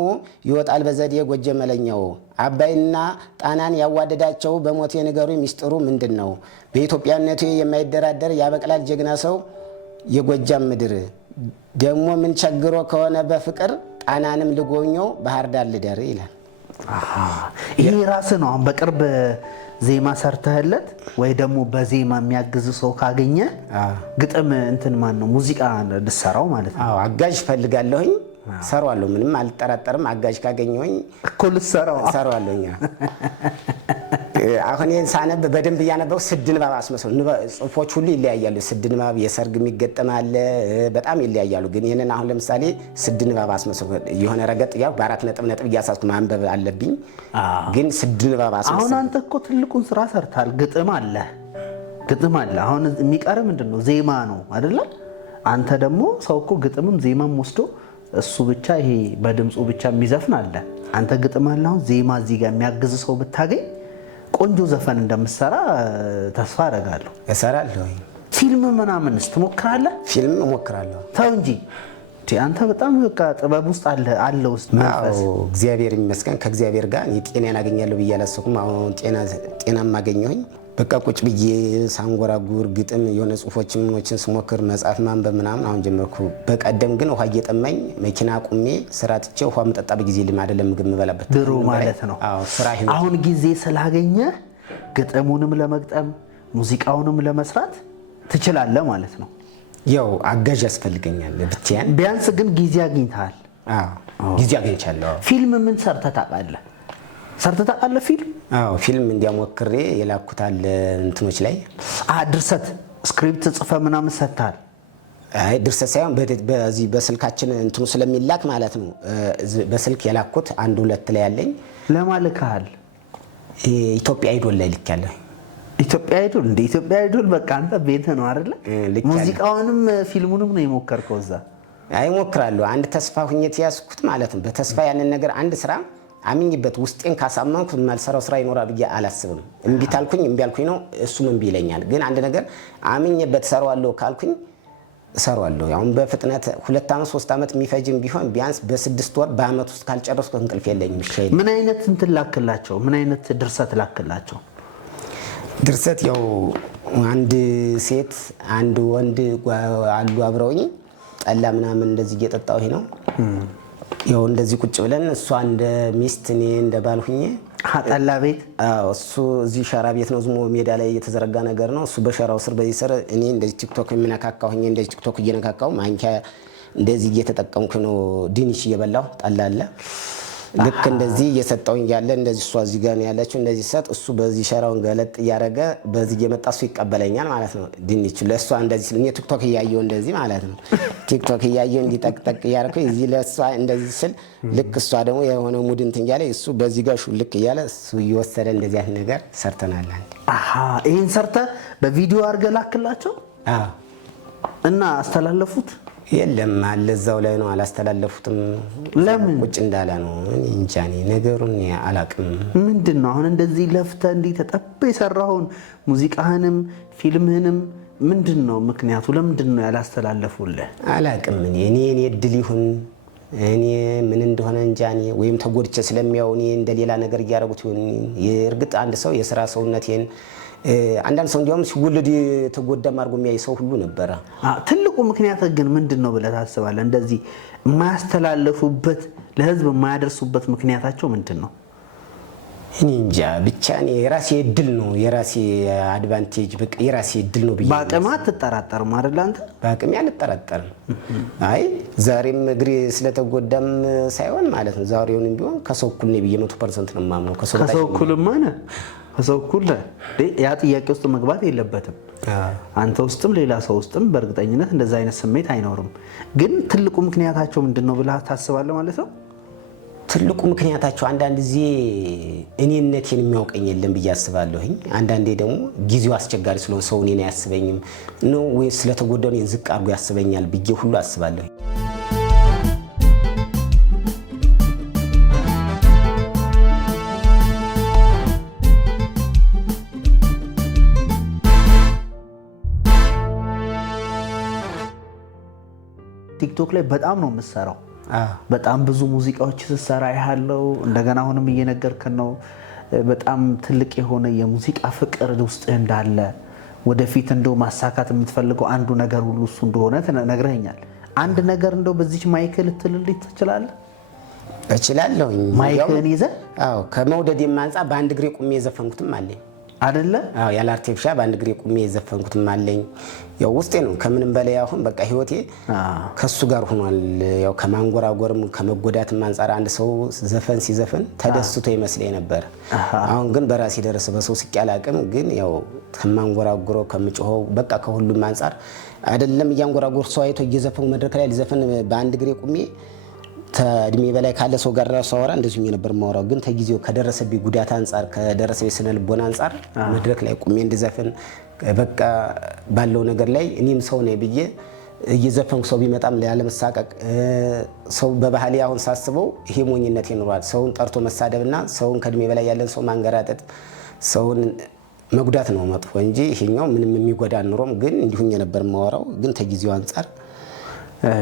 ይወጣል በዘዴ ጎጀ መለኛው አባይና ጣናን ያዋደዳቸው በሞቴ ንገሩ ሚስጥሩ ምንድን ነው? በኢትዮጵያነቱ የማይደራደር ያበቅላል ጀግና ሰው የጎጃም ምድር ደግሞ ምን ቸግሮ ከሆነ በፍቅር ጣናንም ልጎኘው ባህር ዳር ልደር ይላል። ይሄ ራስህ ነው አሁን በቅርብ ዜማ ሰርተህለት ወይ ደግሞ በዜማ የሚያግዝ ሰው ካገኘ ግጥም እንትን ማን ነው ሙዚቃ ልሰራው ማለት ነው? አዎ አጋዥ ፈልጋለሁኝ ሰራዋለሁ። ምንም አልጠራጠርም። አጋዥ ካገኘሁኝ እኮ ልሰራው ሰራዋለሁኝ። አሁን ይሄን ሳነብ በደንብ እያነበው ስድ ንባብ አስመስሎ ጽሁፎች ሁሉ ይለያያሉ። ስድ ንባብ የሰርግ የሚገጠም አለ፣ በጣም ይለያያሉ። ግን ይሄንን አሁን ለምሳሌ ስድ ንባብ አስመስሎ የሆነ ረገጥ ያው በአራት ነጥብ እያሳስኩ ማንበብ አለብኝ። ግን ስድ ንባብ አስመስሎ አሁን አንተ እኮ ትልቁን ስራ ሰርታል። ግጥም አለ። አሁን የሚቀር ምንድነው? ዜማ ነው አይደለ? አንተ ደግሞ ሰው እኮ ግጥምም ዜማም ወስዶ እሱ ብቻ ይሄ በድምፁ ብቻ የሚዘፍን አለ። አንተ ግጥም አለ። አሁን ዜማ እዚህ ጋር የሚያግዝ ሰው ብታገኝ ቆንጆ ዘፈን እንደምትሰራ ተስፋ አደርጋለሁ። እሰራለሁ። ፊልም ምናምንስ ትሞክራለህ? ፊልም እሞክራለሁ። ተው እንጂ አንተ በጣም በቃ ጥበብ ውስጥ አለ ውስጥ መንፈስ። እግዚአብሔር ይመስገን ከእግዚአብሔር ጋር ጤናን አገኛለሁ ብዬ አላሰብኩም። አሁን ጤናም አገኘሁኝ። በቃ ቁጭ ብዬ ሳንጎራጉር ግጥም የሆነ ጽሁፎችን ስሞክር መጽሐፍ ማንበብ ምናምን አሁን ጀመርኩ። በቀደም ግን ውሃ እየጠማኝ መኪና ቁሜ ስራ ትቼ ውሃ መጠጣ በጊዜ ልም አይደለም ምግብ የምበላበት ድሮ ማለት ነው። አሁን ጊዜ ስላገኘ ግጥሙንም ለመግጠም ሙዚቃውንም ለመስራት ትችላለህ ማለት ነው። ያው አጋዥ ያስፈልገኛል ብቻዬን። ቢያንስ ግን ጊዜ አግኝተሃል? ጊዜ አግኝቻለሁ። ፊልም ምን ሰርተህ ታውቃለህ? ፊልም? ፊልም እንዲያሞክሬ የላኩታል እንትኖች ላይ ድርሰት ስክሪፕት ጽፈ ምናምን ሰጥተሃል? አይ ድርሰት ሳይሆን በዚህ በስልካችን እንትኑ ስለሚላክ ማለት ነው። በስልክ የላኩት 1-2 ላይ ያለኝ። ለማልካል ኢትዮጵያ አይዶል ላይ ልካለሁ። ኢትዮጵያ አይዶል እንደ ኢትዮጵያ አይዶል በቃ አንተ ቤት ነው አይደለ? ሙዚቃውንም ፊልሙንም ነው የሞከርከው እዛ? አይ ሞክራለሁ። አንድ ተስፋ ሁኘት ያስኩት ማለት ነው። በተስፋ ያንን ነገር አንድ ስራ አምኜበት ውስጤን ካሳመንኩ ማልሰራው ስራ ይኖራል ብዬ አላስብም። እምቢ ታልኩኝ እምቢ አልኩኝ ነው፣ እሱም እምቢ ይለኛል። ግን አንድ ነገር አምኜበት ሰራዋለሁ ካልኩኝ እሰራዋለሁ። አሁን በፍጥነት 2 ዓመት 3 ዓመት የሚፈጅም ቢሆን ቢያንስ በ6 ወር በአመት ውስጥ ካልጨረስኩ እንቅልፍ የለኝም። ምን አይነት እንትን ላክላቸው? ምን አይነት ድርሰት ላክላቸው? ድርሰት ያው አንድ ሴት አንድ ወንድ አሉ አብረውኝ ጠላ ምናምን እንደዚህ እየጠጣሁ ነው ያው እንደዚህ ቁጭ ብለን እሷ እንደ ሚስት እኔ እንደ ባል ሁኜ ጠላ ቤት። እሱ እዚህ ሸራ ቤት ነው፣ ዝሞ ሜዳ ላይ የተዘረጋ ነገር ነው። እሱ በሸራው ስር በዚህ ስር እኔ እንደዚህ ቲክቶክ የምነካካው ሁኜ እንደዚህ ቲክቶክ እየነካካው ማንኪያ እንደዚህ እየተጠቀምኩ ነው። ድንች እየበላሁ ጠላ አለ ልክ እንደዚህ እየሰጠውኝ ያለ እንደዚህ እሷ እዚህ ጋር ነው ያለችው። እንደዚህ ሰጥ እሱ በዚህ ሸራውን ገለጥ እያደረገ በዚህ እየመጣ እሱ ይቀበለኛል ማለት ነው። ድንች ለእሷ እንደዚህ ስል እኔ ቲክቶክ እያየሁ እንደዚህ ማለት ነው። ቲክቶክ እያየሁ እንዲጠቅጠቅ እያደረኩ እዚህ ለእሷ እንደዚህ ስል ልክ እሷ ደግሞ የሆነ ሙድ እንትን እያለ እሱ በዚህ ጋር ሹልክ እያለ እሱ እየወሰደ እንደዚህ አይነት ነገር ሰርተናል። ይህን ሰርተህ በቪዲዮ አድርገህ ላክላቸው እና አስተላለፉት? የለም አለ እዛው ላይ ነው። አላስተላለፉትም። ለምን ቁጭ እንዳለ ነው? እንጃ እኔ ነገሩን አላቅም። ምንድነው አሁን እንደዚህ ለፍተህ እንዲህ ተጠበህ የሰራኸውን ሙዚቃህንም ፊልምህንም ምንድነው ምክንያቱ? ለምንድነው ያላስተላለፉልህ? አላቅም። እኔ እድል ይሁን እኔ ምን እንደሆነ እንጃ። እኔ ወይም ተጎድቼ ስለሚያው እኔ እንደሌላ ነገር እያደረጉት ይሁን። እርግጥ አንድ ሰው የሥራ ሰውነቴን አንዳንድ ሰው እንዲያውም ሲወለድ ተጎዳም አድርጎ የሚያይ ሰው ሁሉ ነበረ። ትልቁ ምክንያት ግን ምንድነው ብለህ ታስባለህ? እንደዚህ የማያስተላልፉበት ለህዝብ የማያደርሱበት ምክንያታቸው ምንድነው? እኔ እንጃ ብቻ እኔ የራሴ እድል ነው፣ የራሴ አድቫንቴጅ በቃ የራሴ እድል ነው ብዬ። በአቅም አትጠራጠርም አይደል አንተ? በአቅም አልጠራጠርም። አይ ዛሬም እግሬ ስለተጎዳም ሳይሆን ማለት ነው ዛሬውንም ቢሆን ከሰው እኩል ነኝ ብዬ 100% ነው የማምነው። ከሰው እኩልማ ነህ። ከሰው እኩል ያ ጥያቄ ውስጥ መግባት የለበትም። አንተ ውስጥም ሌላ ሰው ውስጥም በእርግጠኝነት እንደዛ አይነት ስሜት አይኖርም። ግን ትልቁ ምክንያታቸው ምንድነው ብለህ ታስባለህ ማለት ነው? ትልቁ ምክንያታቸው አንዳንድ ጊዜ እኔነቴን የሚያውቀኝ የለም ብዬ አስባለሁኝ። አንዳንዴ ደግሞ ጊዜው አስቸጋሪ ስለሆነ ሰው እኔን አያስበኝም ነው ወይ ስለተጎዳው እኔን ዝቅ አድርጎ ያስበኛል ብዬ ሁሉ አስባለሁኝ። ቲክቶክ ላይ በጣም ነው የምትሰራው። በጣም ብዙ ሙዚቃዎች ስትሰራ ያለው እንደገና አሁንም እየነገርከን ነው። በጣም ትልቅ የሆነ የሙዚቃ ፍቅር ውስጥ እንዳለ ወደፊት እንደው ማሳካት የምትፈልገው አንዱ ነገር ሁሉ እሱ እንደሆነ ነግረኸኛል። አንድ ነገር እንደው በዚች ማይክል ልትልልኝ ትችላለህ? እችላለሁ። ማይክን ይዘህ? አዎ ከመውደድ የማንጻ በአንድ እግሬ ቁሜ የዘፈንኩትም አለኝ። አይደለ? አዎ ያለ አርቲፊሻል በአንድ እግሬ ቁሜ የዘፈንኩትም አለኝ። ያው ውስጤ ነው ከምንም በላይ አሁን በቃ ህይወቴ ከሱ ጋር ሆኗል። ያው ከማንጎራጎርም ከመጎዳትም አንፃር አንድ ሰው ዘፈን ሲዘፍን ተደስቶ ይመስለኝ ነበር። አሁን ግን በራሴ ደረሰ በሰው ሲቀላቅም ግን ያው ከማንጎራጎረው ከምጮኸው በቃ ከሁሉም አንፃር አይደለም እያንጎራጎር ሰው አይቶ እየዘፈኑ መድረክ ላይ ሊዘፈን በአንድ እግሬ ቁሜ እድሜ በላይ ካለ ሰው ጋር ራሱ አወራ እንደዚሁ ነበር የማወራው። ግን ተጊዜው ከደረሰብኝ ጉዳት አንፃር ከደረሰብኝ ስነ ልቦና አንፃር መድረክ ላይ ቁሜ እንድዘፍን በቃ ባለው ነገር ላይ እኔም ሰው ነኝ ብዬ እየዘፈንኩ ሰው ቢመጣም ያለመሳቀቅ ሰው በባህሌ አሁን ሳስበው ይሄ ሞኝነት ይኖራል። ሰውን ጠርቶ መሳደብና ሰውን ከእድሜ በላይ ያለን ሰው ማንገራጠጥ ሰውን መጉዳት ነው መጥፎ እንጂ ይሄኛው ምንም የሚጎዳ ኑሮም ግን እንዲሁኝ ነበር የማወራው። ግን ተጊዜው አንፃር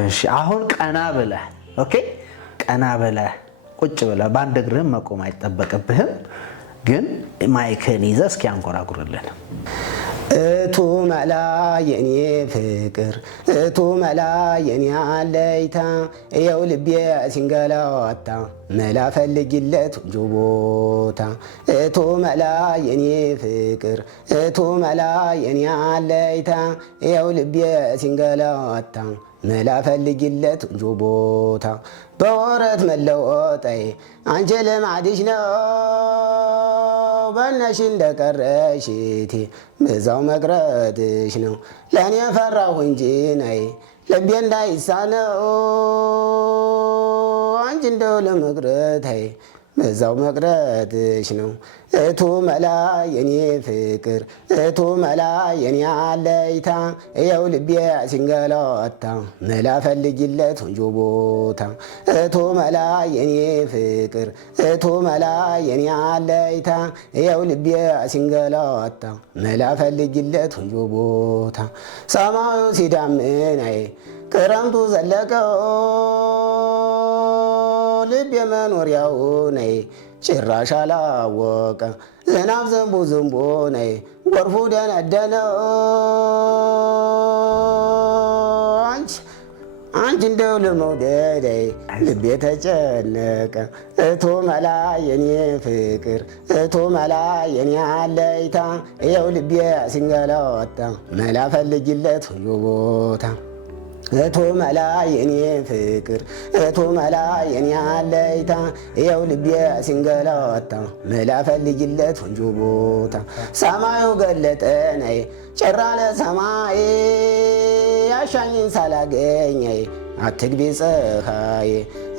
እሺ አሁን ቀና ብለህ ኦኬ ቀና ብለህ ቁጭ ብለህ በአንድ እግርህ መቆም አይጠበቅብህም። ግን ማይክን ይዘህ እስኪ አንጎራጉርልን። እቱ መላ የኔ ፍቅር እቱ መላ የኔ አለይታ የው ልቤ ሲንገላታ መላ ፈልጊለት ቆንጆ ቦታ። እቱ መላ የኔ ፍቅር እቱ መላ የኔ አለይታ የው ልቤ ሲንገላታ መላ ፈልጊለት ቆንጆ ቦታ። በወረት መለወጣይ አንቺ ልማድሽ ነው በነሽ እንደቀረሽቴ በዛው መቅረትሽ ነው ለእኔ ፈራሁ እንጂ ነይ ልቤ እንዳይሳነው አንቺ እንደው ለመቅረታይ በዛው መቅረትሽ ነው። እቱ መላ የኔ ፍቅር እቱ መላ የኔ አለይታ የው ልቤ ሲንገላታ መላ ፈልጊለት ቆንጆ ቦታ። እቱ መላ የኔ ፍቅር እቱ መላ የኔ አለይታ የው ልቤ ሲንገላታ መላ ፈልጊለት ቆንጆ ቦታ። ሰማዩ ሲዳምን ክረምቱ ዘለቀው ልቤ መኖሪያው ነይ ጭራሽ አላወቀ ዝናብ ዘንቦ ዘንቦ ነይ ጎርፉ ደነደነው አንቺ እንደው ለመውደድ ልቤ ተጨነቀ። እቱ መላ የኔ ፍቅር እቱ መላ የኔ አለይታ የው ልቤ ሲንገላታ መላ ፈልጊለት ቆንጆ ቦታ። እቱ መላ የኔ ፍቅር እቱ መላ የኔ አለይታ የው ልቤ ሲንገላታ መላ ፈልጊለት ቆንጆ ቦታ። ሰማዩ ገለጠ ነይ ጭራ ለሰማይ ያሻኝን ሳላገኝ አትግቢ ፀሐይ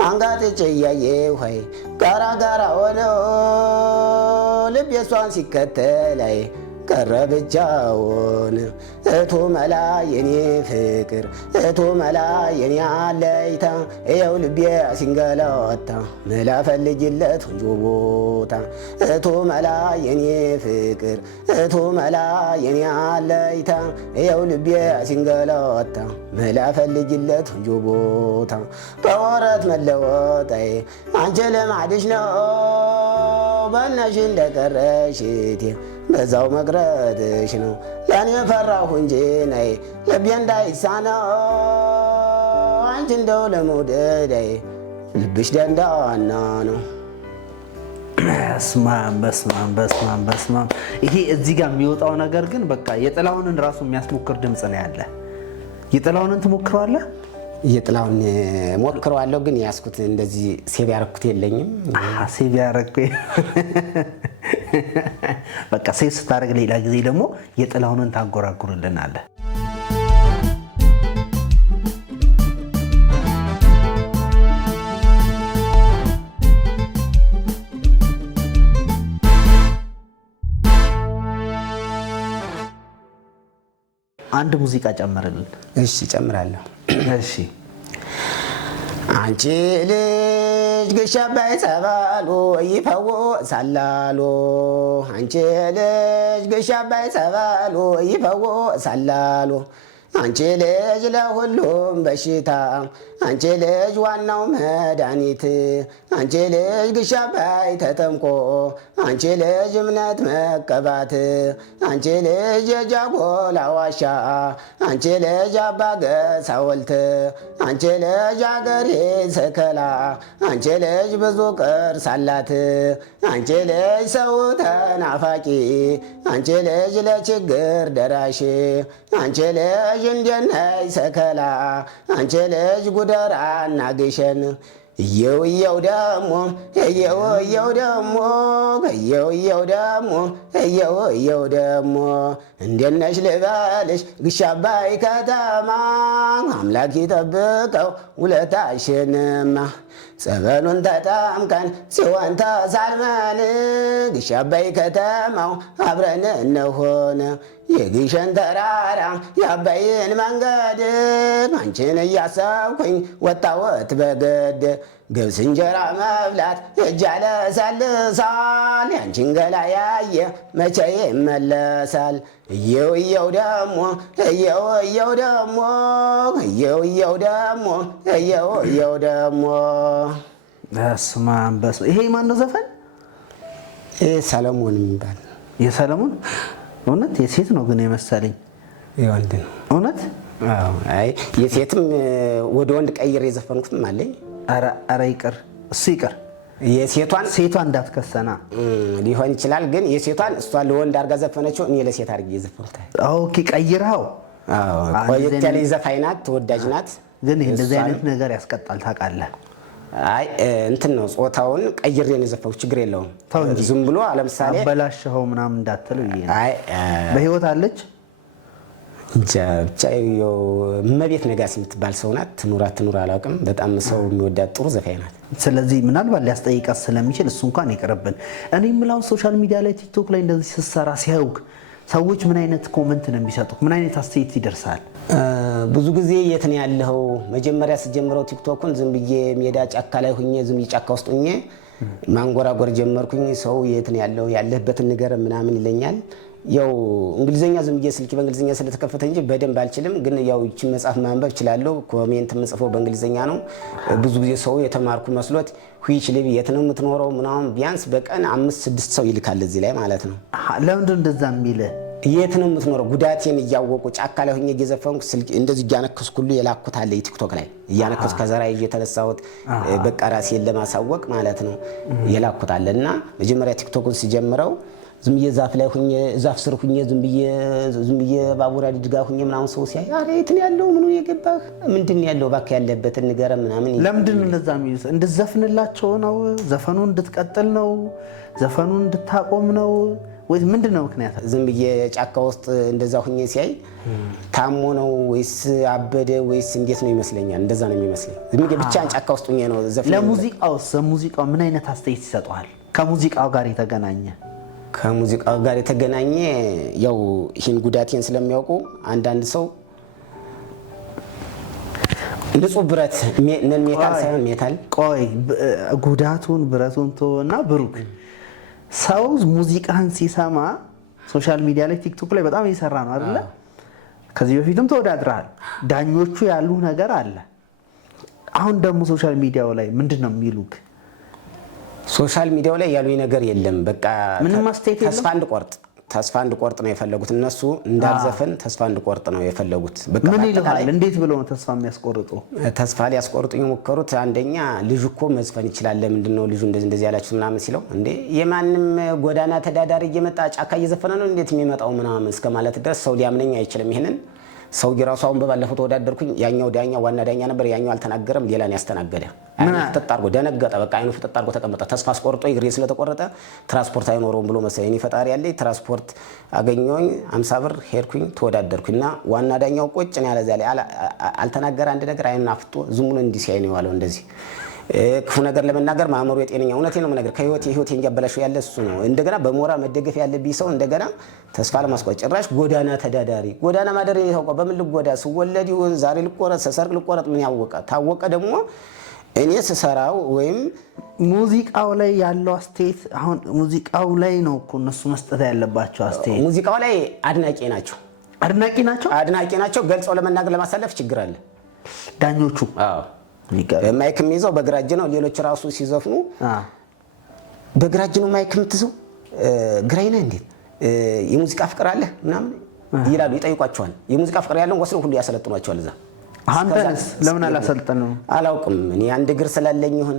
አንጋጥጬ እያየሁ ጋራ ጋራ ሆነው ልቤ እሷን ሲከተል ቀረ ብቻውን። እቱ መላ የኔ ፍቅር እቱ መላ የኔ አለይታ የው ልቤ ሲንገላታ መላ ፈልጊለት ቆንጆ ቦታ። እቱ መላ የኔ ፍቅር እቱ መላ የኔ አለይታ የው ልቤ ሲንገላታ መላ ፈልጊለት ቆንጆ ቦታ። በወረት መለወጥ አንቺ ልማድሽ ነው በነሽ እንደቀረሽቴ በዛው መቅረትሽ ነው ለእኔ ፈራሁ እንጂ ነይ ልቤ እንዳይሳነው አንቺ እንደው ለመውደድ ልብሽ ደንዳና ነው። በስማም ይሄ እዚህ ጋር የሚወጣው ነገር ግን በቃ የጥላሁንን ራሱ የሚያስሞክር ድምፅ ነው ያለ። የጥላሁንን ትሞክረዋለህ? የጥላሁን ሞክረዋለሁ ግን ያስኩት እንደዚህ ሴቭ ያረኩት የለኝም። ሴቭ ያረኩ በቃ ሴቭ ስታደርግ ሌላ ጊዜ ደግሞ የጥላሁንን ታጎራጉርልናለህ። አንድ ሙዚቃ ጨምርልን። እሺ ጨምራለሁ። እሺ አንቺ ልጅ ግሽ አባይ ጸበሉ ይፈውሳላሉ አንቺ ልጅ ግሽ አባይ ጸበሉ ይፈውሳላሉ አንቺ ልጅ ለሁሉም በሽታ አንቺ ልጅ ዋናው መድኃኒት አንቺ ልጅ ግሽ አባይ ተጠምቆ አንቺ ልጅ እምነት መቀባት አንቺ ልጅ የጃጎላ ዋሻ አንቺ ልጅ አባገስ ሐውልት አንቺ ልጅ አገሬ ሰከላ አንቺ ልጅ ብዙ ቅርስ አላት አንቺ ልጅ ሰው ተናፋቂ አንቺ ልጅ ለችግር ደራሽ አንቺ ልጅ እንዴት ነሽ ሰከላ አንቺ ልጅ ጉደራና ግሸን እየው ደሞ እየው ደሞ እየው ደሞ እንዴት ነሽ ልበልሽ ግሽ አባይ ከተማ አምላክ ይጠብቀው ውለታሽንማ ጸበሉን ተጠምቀን ጽዮን ተሳልመን ግሽ አባይ ከተማው አብረን እንሆን የግሸን ተራራ የአባይን መንገድ አንቺን እያሰብኩኝ ወጣወት በገድ ገብስ እንጀራ መብላት እጅ ያለሰልሳል ያንቺን ገላ ያየ መቼ ይመለሳል እየው ደሞ እየው ደሞ በስማም በስመ ይሄ ማን ነው ዘፈን? ሰለሞን የሚባል የሰለሞን እውነት የሴት ነው ግን የመሰለኝ የወንድ ነው እውነት? አይ የሴትም ወደ ወንድ ቀይሬ የዘፈንኩትም አለኝ። ኧረ ይቅር እሱ ይቅር። ሴቷ እንዳትከሰና ሊሆን ይችላል ግን የሴቷን እሷ ለወንድ አድርጋ ዘፈነችው እኔ ለሴት አድርጌ የዘፈንኩት። ኦኬ ቀይረው። ቆየት ያለ ዘፋኝ ናት፣ ተወዳጅ ናት። ግን እንደዚህ አይነት ነገር ያስቀጣል ታውቃለህ? አይ እንትን ነው ጾታውን ቀይሬ ነው የዘፈንኩት። ችግር የለውም ዝም ብሎ ለምሳሌ አበላሽኸው ምናምን እንዳትለው ይሄ ነው። አይ በህይወት አለች ብቻ እመቤት ነጋሲ የምትባል ሰው ናት። ትኑር አላውቅም። በጣም ሰው የሚወዳት ጥሩ ዘፋኝ ናት። ስለዚህ ምናልባት ሊያስጠይቃት ስለሚችል እሱ እንኳን ይቅርብን። እኔ የምላው ሶሻል ሚዲያ ላይ ቲክቶክ ላይ እንደዚህ ስትሰራ ሲያዩክ ሰዎች ምን አይነት ኮመንት ነው የሚሰጡት? ምን አይነት አስተያየት ይደርሳል? ብዙ ጊዜ የት ነው ያለኸው? መጀመሪያ ስጀምረው ቲክቶኩን ዝም ብዬ ሜዳ ጫካ ላይ ሁኜ ዝም ብዬ ጫካ ውስጥ ሁኜ ማንጎራጎር ጀመርኩኝ። ሰው የት ነው ያለው ያለህበትን ንገር ምናምን ይለኛል። ያው እንግሊዘኛ ዝም ብዬ ስልክ በእንግሊዘኛ ስለተከፈተ እንጂ በደንብ አልችልም። ግን ያው እቺ መጽሐፍ ማንበብ እችላለሁ። ኮሜንት የምጽፈው በእንግሊዘኛ ነው። ብዙ ጊዜ ሰው የተማርኩ መስሎት ዊች ሊቭ የት ነው የምትኖረው ምናምን ቢያንስ በቀን 5-6 ሰው ይልካል እዚህ ላይ ማለት ነው። ለምንድን እንደዛ የሚልህ? የት ነው የምትኖረው ጉዳቴን እያወቁ ጫካ ላይ ሆኜ እየዘፈንኩ ስልክ እንደዚህ እያነከስኩ ሁሉ የላኩት አለ ቲክቶክ ላይ እያነከስኩ ከዘራ ይዤ የተነሳሁት በቃ ራሴን ለማሳወቅ ማለት ነው የላኩት አለ። እና መጀመሪያ ቲክቶክን ሲጀምረው ዝም ብዬ ዛፍ ላይ ሁኜ ዛፍ ስር ሁኜ ዝም ብዬ ባቡር ሀዲድ ጋር ሁኜ ምናምን ሰው ሲያይ አረ የት ነው ያለው ምን የገባህ ምንድን ነው ያለው እባክህ ያለበትን ንገረን ምናምን። ለምንድን ነው እንደዛ የሚሉት? እንድትዘፍንላቸው ነው? ዘፈኑን እንድትቀጥል ነው? ዘፈኑን እንድታቆም ነው ወይስ ምንድን ነው ምክንያት? ዝም ብዬ ጫካ ውስጥ እንደዛ ሁኜ ሲያይ ታሞ ነው ወይስ አበደ ወይስ እንዴት ነው ይመስለኛል። እንደዛ ነው የሚመስለኝ። ዝም ብዬ ብቻ ጫካ ውስጥ ሁኜ ነው ዘፈን። ለሙዚቃው ምን አይነት አስተያየት ይሰጠዋል? ከሙዚቃው ጋር የተገናኘ ከሙዚቃው ጋር የተገናኘ ያው ይህን ጉዳቴን ስለሚያውቁ አንዳንድ ሰው ንጹህ ብረት ነን ሜታል ሳይሆን ሜታል ቆይ ጉዳቱን ብረቱን ተወና ብሩክ ሰው ሙዚቃን ሲሰማ ሶሻል ሚዲያ ላይ ቲክቶክ ላይ በጣም እየሰራ ነው አይደለ? ከዚህ በፊትም ተወዳድረሃል። ዳኞቹ ያሉ ነገር አለ። አሁን ደግሞ ሶሻል ሚዲያው ላይ ምንድነው የሚሉክ? ሶሻል ሚዲያው ላይ ያሉኝ ነገር የለም። በቃ ምንም አስተያየት የለም። ተስፋ እንድቆርጥ ነው የፈለጉት እነሱ እንዳልዘፈን ተስፋ እንድቆርጥ ነው የፈለጉት። በቃ ምን ይልሃል? እንዴት ብለው ነው ተስፋ የሚያስቆርጡ? ተስፋ ሊያስቆርጡ የሞከሩት አንደኛ ልጅ እኮ መዝፈን ይችላል ለምንድነው ልጁ እንደዚህ ያላችሁ ምናምን ሲለው እንዴ የማንም ጎዳና ተዳዳሪ እየመጣ ጫካ እየዘፈነ ነው እንዴት የሚመጣው ምናምን እስከማለት ድረስ ሰው ሊያምነኝ አይችልም። ይሄንን ሰው ይራሱ አሁን በባለፈው ተወዳደርኩኝ ያኛው ዳኛ ዋና ዳኛ ነበር። ያኛው አልተናገረም፣ ሌላን ያስተናገደ አይኑ ፍጥጥ አድርጎ ደነገጠ። በቃ አይኑ ፍጥጥ አድርጎ ተቀመጠ። ተስፋ አስቆርጦ እግሬ ስለተቆረጠ ትራንስፖርት አይኖረውም ብሎ መሰለኝ። እኔ ፈጣሪ ያለኝ ትራንስፖርት አገኘሁኝ 50 ብር ሄድኩኝ ተወዳደርኩኝና ዋና ዳኛው ቁጭ ነው ያለ እዚያ ላይ አልተናገረ። አንድ ነገር አይኑን አፍጦ ዝም ብሎ እንዲህ ሲያይ ነው ያለው። እንደዚህ ክፉ ነገር ለመናገር ማመሩ የጤነኛ እውነቴን ነው ነገር ከህይወቴ እንዲያበላሽው ያለ እሱ ነው። እንደገና በሞራ መደገፍ ያለብኝ ሰው እንደገና ተስፋ ለማስቆረጥ ጭራሽ ጎዳና ተዳዳሪ ጎዳና ማደር የታውቀው በምን ልጎዳ ስወለድ ይሁን ዛሬ ልቆረጥ ሰሰርቅ ልቆረጥ ምን ያወቀ ታወቀ። ደግሞ እኔ ስሰራው ወይም ሙዚቃው ላይ ያለው አስተያየት አሁን ሙዚቃው ላይ ነው እኮ እነሱ መስጠት ያለባቸው አስተያየት። ሙዚቃው ላይ አድናቂ ናቸው አድናቂ ናቸው። ገልጸው ለመናገር ለማሳለፍ ችግር አለ። ዳኞቹ ማይክ የሚይዘው በግራ እጅ ነው። ሌሎች ራሱ ሲዘፍኑ በግራ እጅ ነው ማይክ የምትይዘው፣ ግራኝ ነህ እንዴት የሙዚቃ ፍቅር አለ ምናምን ይላሉ፣ ይጠይቋቸዋል። የሙዚቃ ፍቅር ያለውን ወስነው ሁሉ ያሰለጥኗቸዋል እዛ። አንተንስ ለምን አላሰልጠነውም? አላውቅም። እኔ አንድ እግር ስላለኝ ይሁን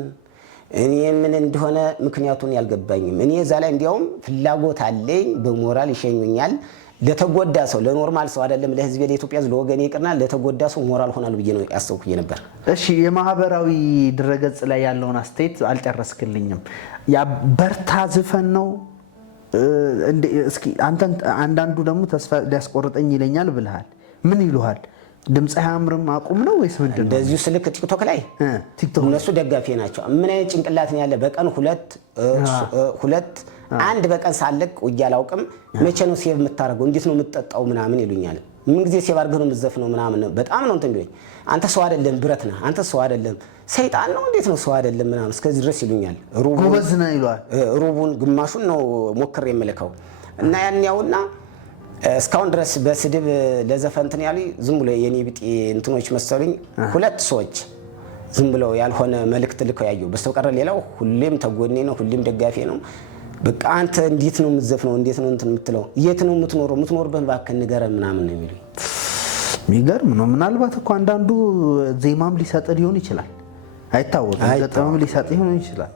እኔ ምን እንደሆነ ምክንያቱን ያልገባኝም። እኔ እዛ ላይ እንዲያውም ፍላጎት አለኝ፣ በሞራል ይሸኙኛል። ለተጎዳ ሰው ለኖርማል ሰው አይደለም ለህዝብ ለኢትዮጵያ ለወገኔ ይቅርና ለተጎዳ ሰው ሞራል ሆናል ብዬ ነው ያሰብኩኝ ነበር። እሺ የማህበራዊ ድረገጽ ላይ ያለውን አስተያየት አልጨረስክልኝም። ያ በርታ ዝፈን ነው እስኪ አንዳንዱ ደግሞ ተስፋ ሊያስቆርጠኝ ይለኛል ብለሃል። ምን ይሉሃል? ድምጽ አያምርም አቁም ነው ወይስ ምንድን ነው? እንደዚሁ ስልክ ቲክቶክ ላይ እነሱ ደጋፊ ናቸው። ምን አይነት ጭንቅላት ነው ያለ? በቀን ሁለት አንድ በቀን ሳለቅ ውዬ አላውቅም። መቼ ነው ሴቭ የምታደርገው? እንዴት ነው የምትጠጣው? ምናምን ይሉኛል። ምን ጊዜ ሴቭ አድርገህ ነው የምትዘፍነው? ምናምን በጣም ነው እንትን ቢለኝ፣ አንተ ሰው አይደለም ብረት ነህ፣ አንተ ሰው አይደለም ሰይጣን ነው፣ እንዴት ነው ሰው አይደለም ምናምን እስከዚህ ድረስ ይሉኛል። ጎበዝ ነህ ይሏል። ሩቡን ግማሹን ነው ሞክሬ የምልከው እና ያን ያውና እስካሁን ድረስ በስድብ ለዘፈን እንትን ያሉኝ ዝም ብሎ የኔ ቢጤ እንትኖች መሰሉኝ። ሁለት ሰዎች ዝም ብለው ያልሆነ መልእክት ልከው ያየው፣ በስተቀር ሌላው ሁሌም ተጎኔ ነው፣ ሁሌም ደጋፊ ነው። በቃ አንተ እንዴት ነው የምትዘፍነው? እንዴት ነው እንትን የምትለው? የት ነው የምትኖረው? የምትኖርበት እባክህ ንገረን ምናምን ነው የሚሉኝ። የሚገርም ነው። ምናልባት እኮ አንዳንዱ ዜማም ሊሰጥ ሊሆን ይችላል፣ አይታወቅም። ገጠምም ሊሰጥ ሊሆን ይችላል።